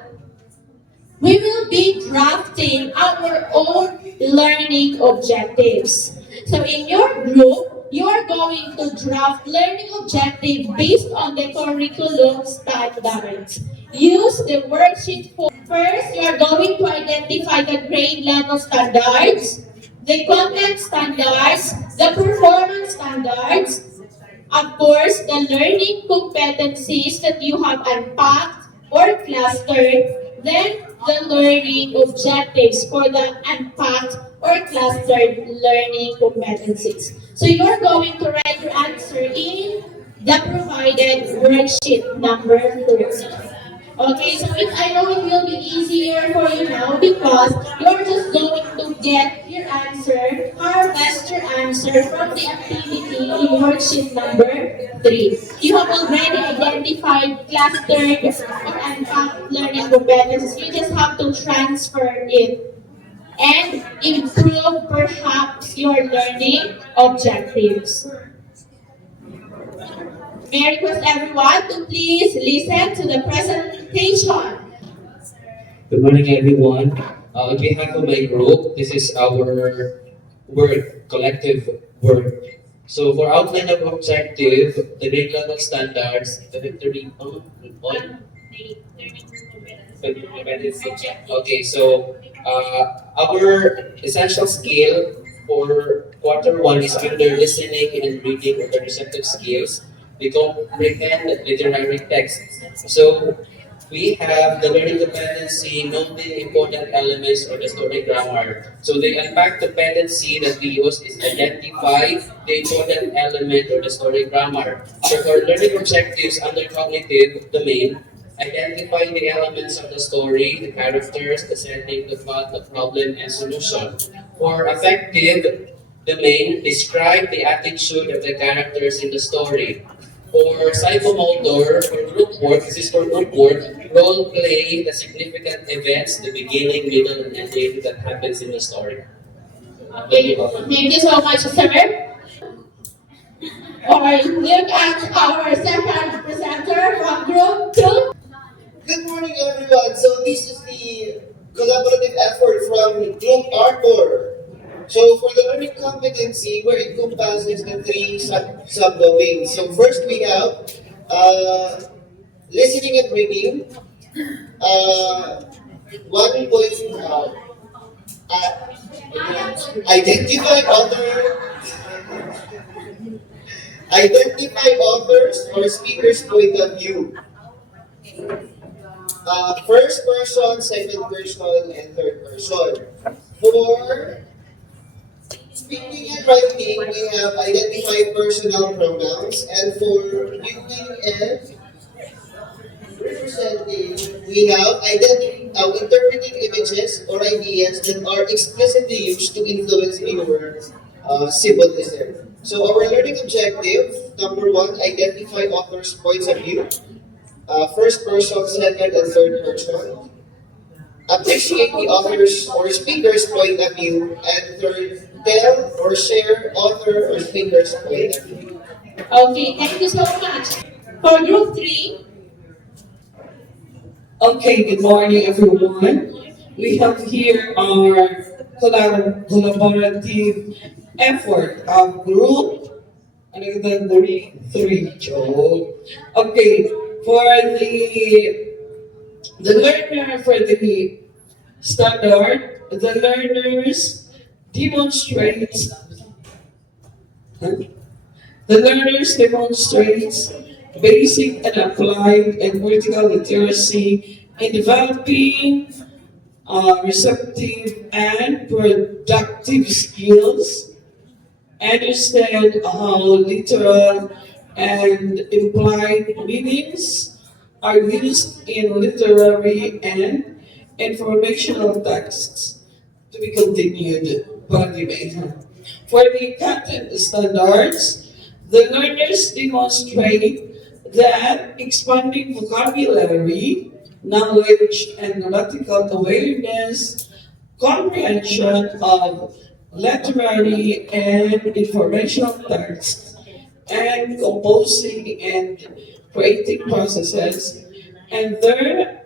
we will be drafting our own learning objectives. So in your group, you are going to draft learning objective based on the curriculum standards. Use the worksheet for first, you are going to identify the grade level standards, the content standards, the performance standards, of course, the learning competencies that you have unpacked or clustered, then the learning objectives for the unpacked or clustered learning competencies. So you're going to write your answer in the provided worksheet number 4. Okay, so I know it will be easier for you now because you're just going to get your answer, harvest your answer from the activity in worksheet number 3. You have already identified clustered or unpacked learning competencies. You just have to transfer it and improve perhaps your learning objectives. May I request everyone to please listen to the presentation. Good morning, everyone. On behalf of my group, this is our work, collective work. So for outline of objective, the grade level standards, the victory on okay, so our essential skill for quarter one is under listening and reading of the receptive skills. We comprehend literary texts. So we have the learning dependency, noting important elements of the story grammar. So the unpack dependency that we use is identify the important element of the story grammar. So for learning objectives under cognitive domain, identify the elements of the story, the characters, the setting, the plot, the problem, and solution. For affective domain, describe the attitude of the characters in the story. For psychomotor, for group work, this is for group work, role play the significant events, the beginning, middle, and ending that happens in the story. Okay, thank you so much, sir. Or look at our second presenter from group 2. Good morning, everyone. So this is the collaborative effort from Group Arthur. So for the learning competency, where it encompasses the three subdomains. So first we have listening and reading. 1 point identify authors or speakers' point of view. First person, second person, and third person. For speaking and writing, we have identified personal pronouns, and for viewing and representing, we have interpreting images or ideas that are explicitly used to influence viewer symbolism. So our learning objective, number one, identify authors' points of view. First person, second, and third person. Appreciate the author's or speaker's point of view, and third, tell or share author or speaker's point of view. Okay, thank you so much. For group 3, Okay, good morning, everyone. We have here our collaborative effort of group three. Okay, for the learner for the standard, the learners demonstrates the learners demonstrates basic and applied and vertical literacy in developing receptive and productive skills, understand how literal and implied meanings are used in literary and informational texts. To be continued, for the content standards, the learners demonstrate that expanding vocabulary, knowledge, and grammatical awareness, comprehension of literary and informational texts, and composing and creating processes, and their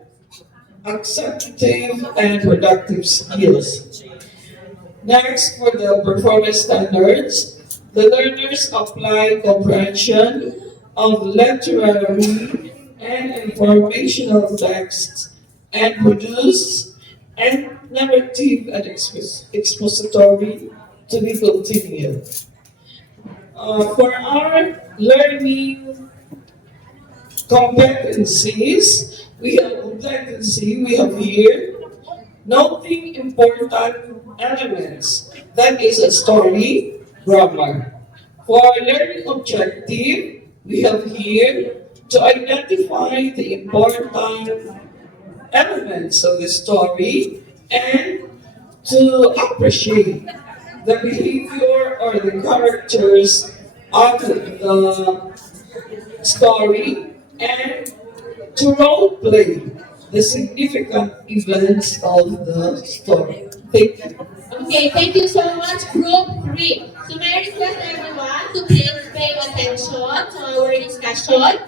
acceptive and productive skills. Next, for the performance standards, the learners apply comprehension of literary and informational texts and produce and narrative and expository to be continued. For our learning competencies, we have here noting important elements. That is a story, grammar. For learning objective, we have here to identify the important elements of the story and to appreciate the behavior or the characters of the story and to role play the significant events of the story. Thank you. okay, thank you so much, group 3. So may I request everyone to please pay attention to our discussion.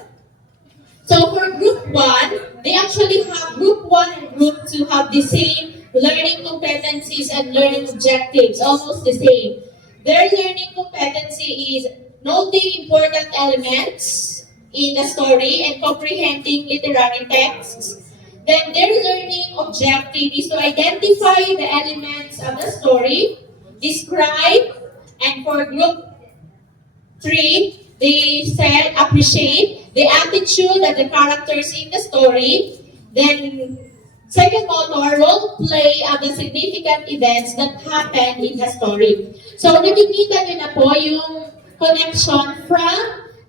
So for group 1, they actually have group 1 and group 2 have the same learning competencies and learning objectives, almost the same. Their learning competency is noting important elements in the story and comprehending literary texts. Then their learning objective is to identify the elements of the story, describe, and for group 3, they said appreciate the attitude of the characters in the story. Then second motor, role play of the significant events that happen in the story. So nakikita niyo na po yung connection from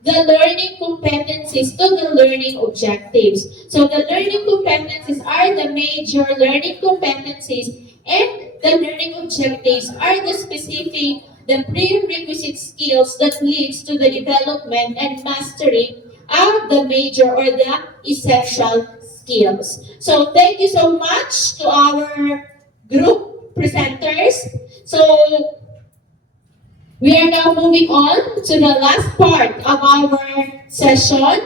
the learning competencies to the learning objectives. So the learning competencies are the major learning competencies and the learning objectives are the specific, the prerequisite skills that leads to the development and mastery of the major or the essential skills. So thank you so much to our group presenters. So we are now moving on to the last part of our session.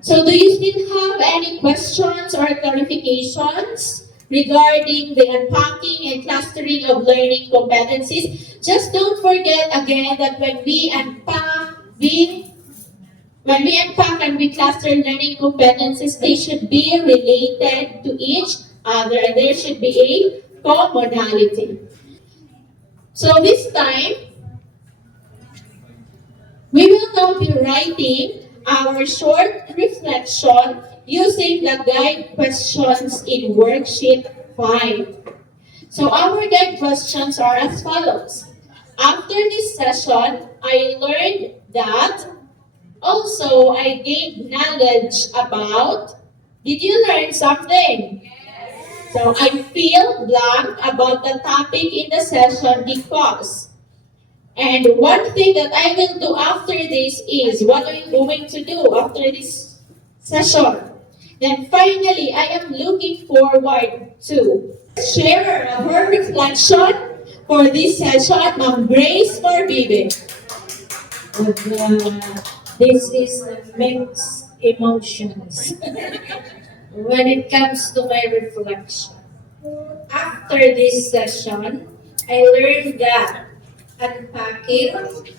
So do you still have any questions or clarifications regarding the unpacking and clustering of learning competencies? Just don't forget again that when we unpack and we cluster learning competencies, they should be related to each other and there should be a commonality. So this time, we will now be writing our short reflection using the guide questions in worksheet 5. So our guide questions are as follows. After this session, I learned that also I gained knowledge about, did you learn something? So I feel blank about the topic in the session because. And one thing that I will do after this is, what are you going to do after this session? Then finally, I am looking forward to share her reflection for this session, Ma'am Grace Morbibe. This is mixed emotions when it comes to my reflection. After this session, I learned that unpacking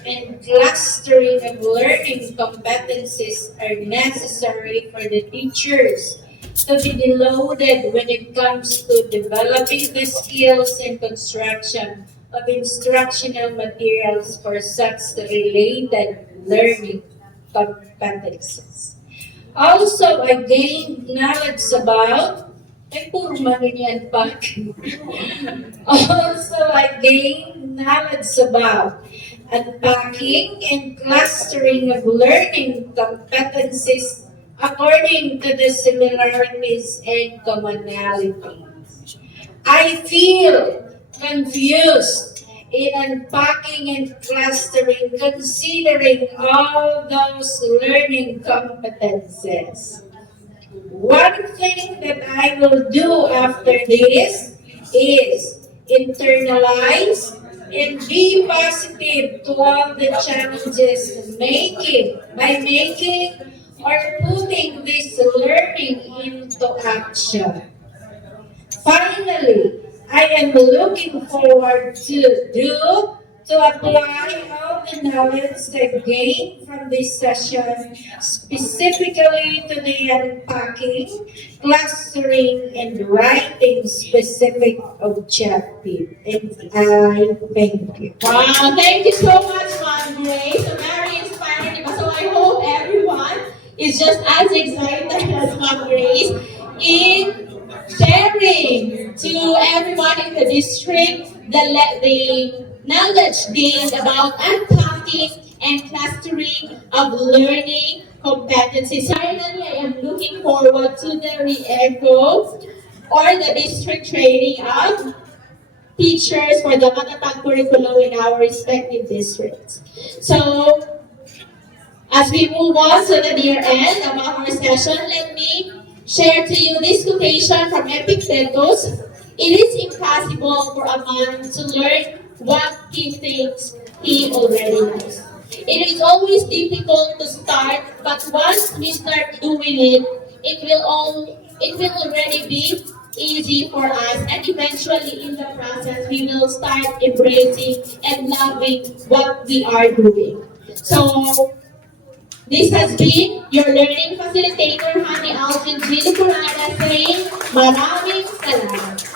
and clustering of learning competencies are necessary for the teachers to be loaded when it comes to developing the skills and construction of instructional materials for such related learning competencies. Also, I gained knowledge about Also, I gained knowledge about unpacking and clustering of learning competencies according to the similarities and commonalities. I feel confused in unpacking and clustering, considering all those learning competencies. One thing that I will do after this is internalize and be positive to all the challenges by making or putting this learning into action. Finally, I am looking forward to apply all the knowledge I gained from this session, specifically to the unpacking, clustering, and writing specific objective. And I thank you. Wow, thank you so much, Ma'am Grace. So very inspiring. So I hope everyone is just as excited as Ma'am Grace in sharing to everyone in the district the knowledge gained about unpacking and clustering of learning competencies. Finally, I am looking forward to the re-echo or the district training of teachers for the Matatag curriculum in our respective districts. So, as we move on to the near end of our session, let me share to you this quotation from Epictetus. It is impossible for a man to learn what he thinks he already knows. It is always difficult to start, but once we start doing it, it will already be easy for us, and eventually in the process, we will start embracing and loving what we are doing. So, this has been your learning facilitator, Honey Alvin G. Lucurada, saying maraming salamat.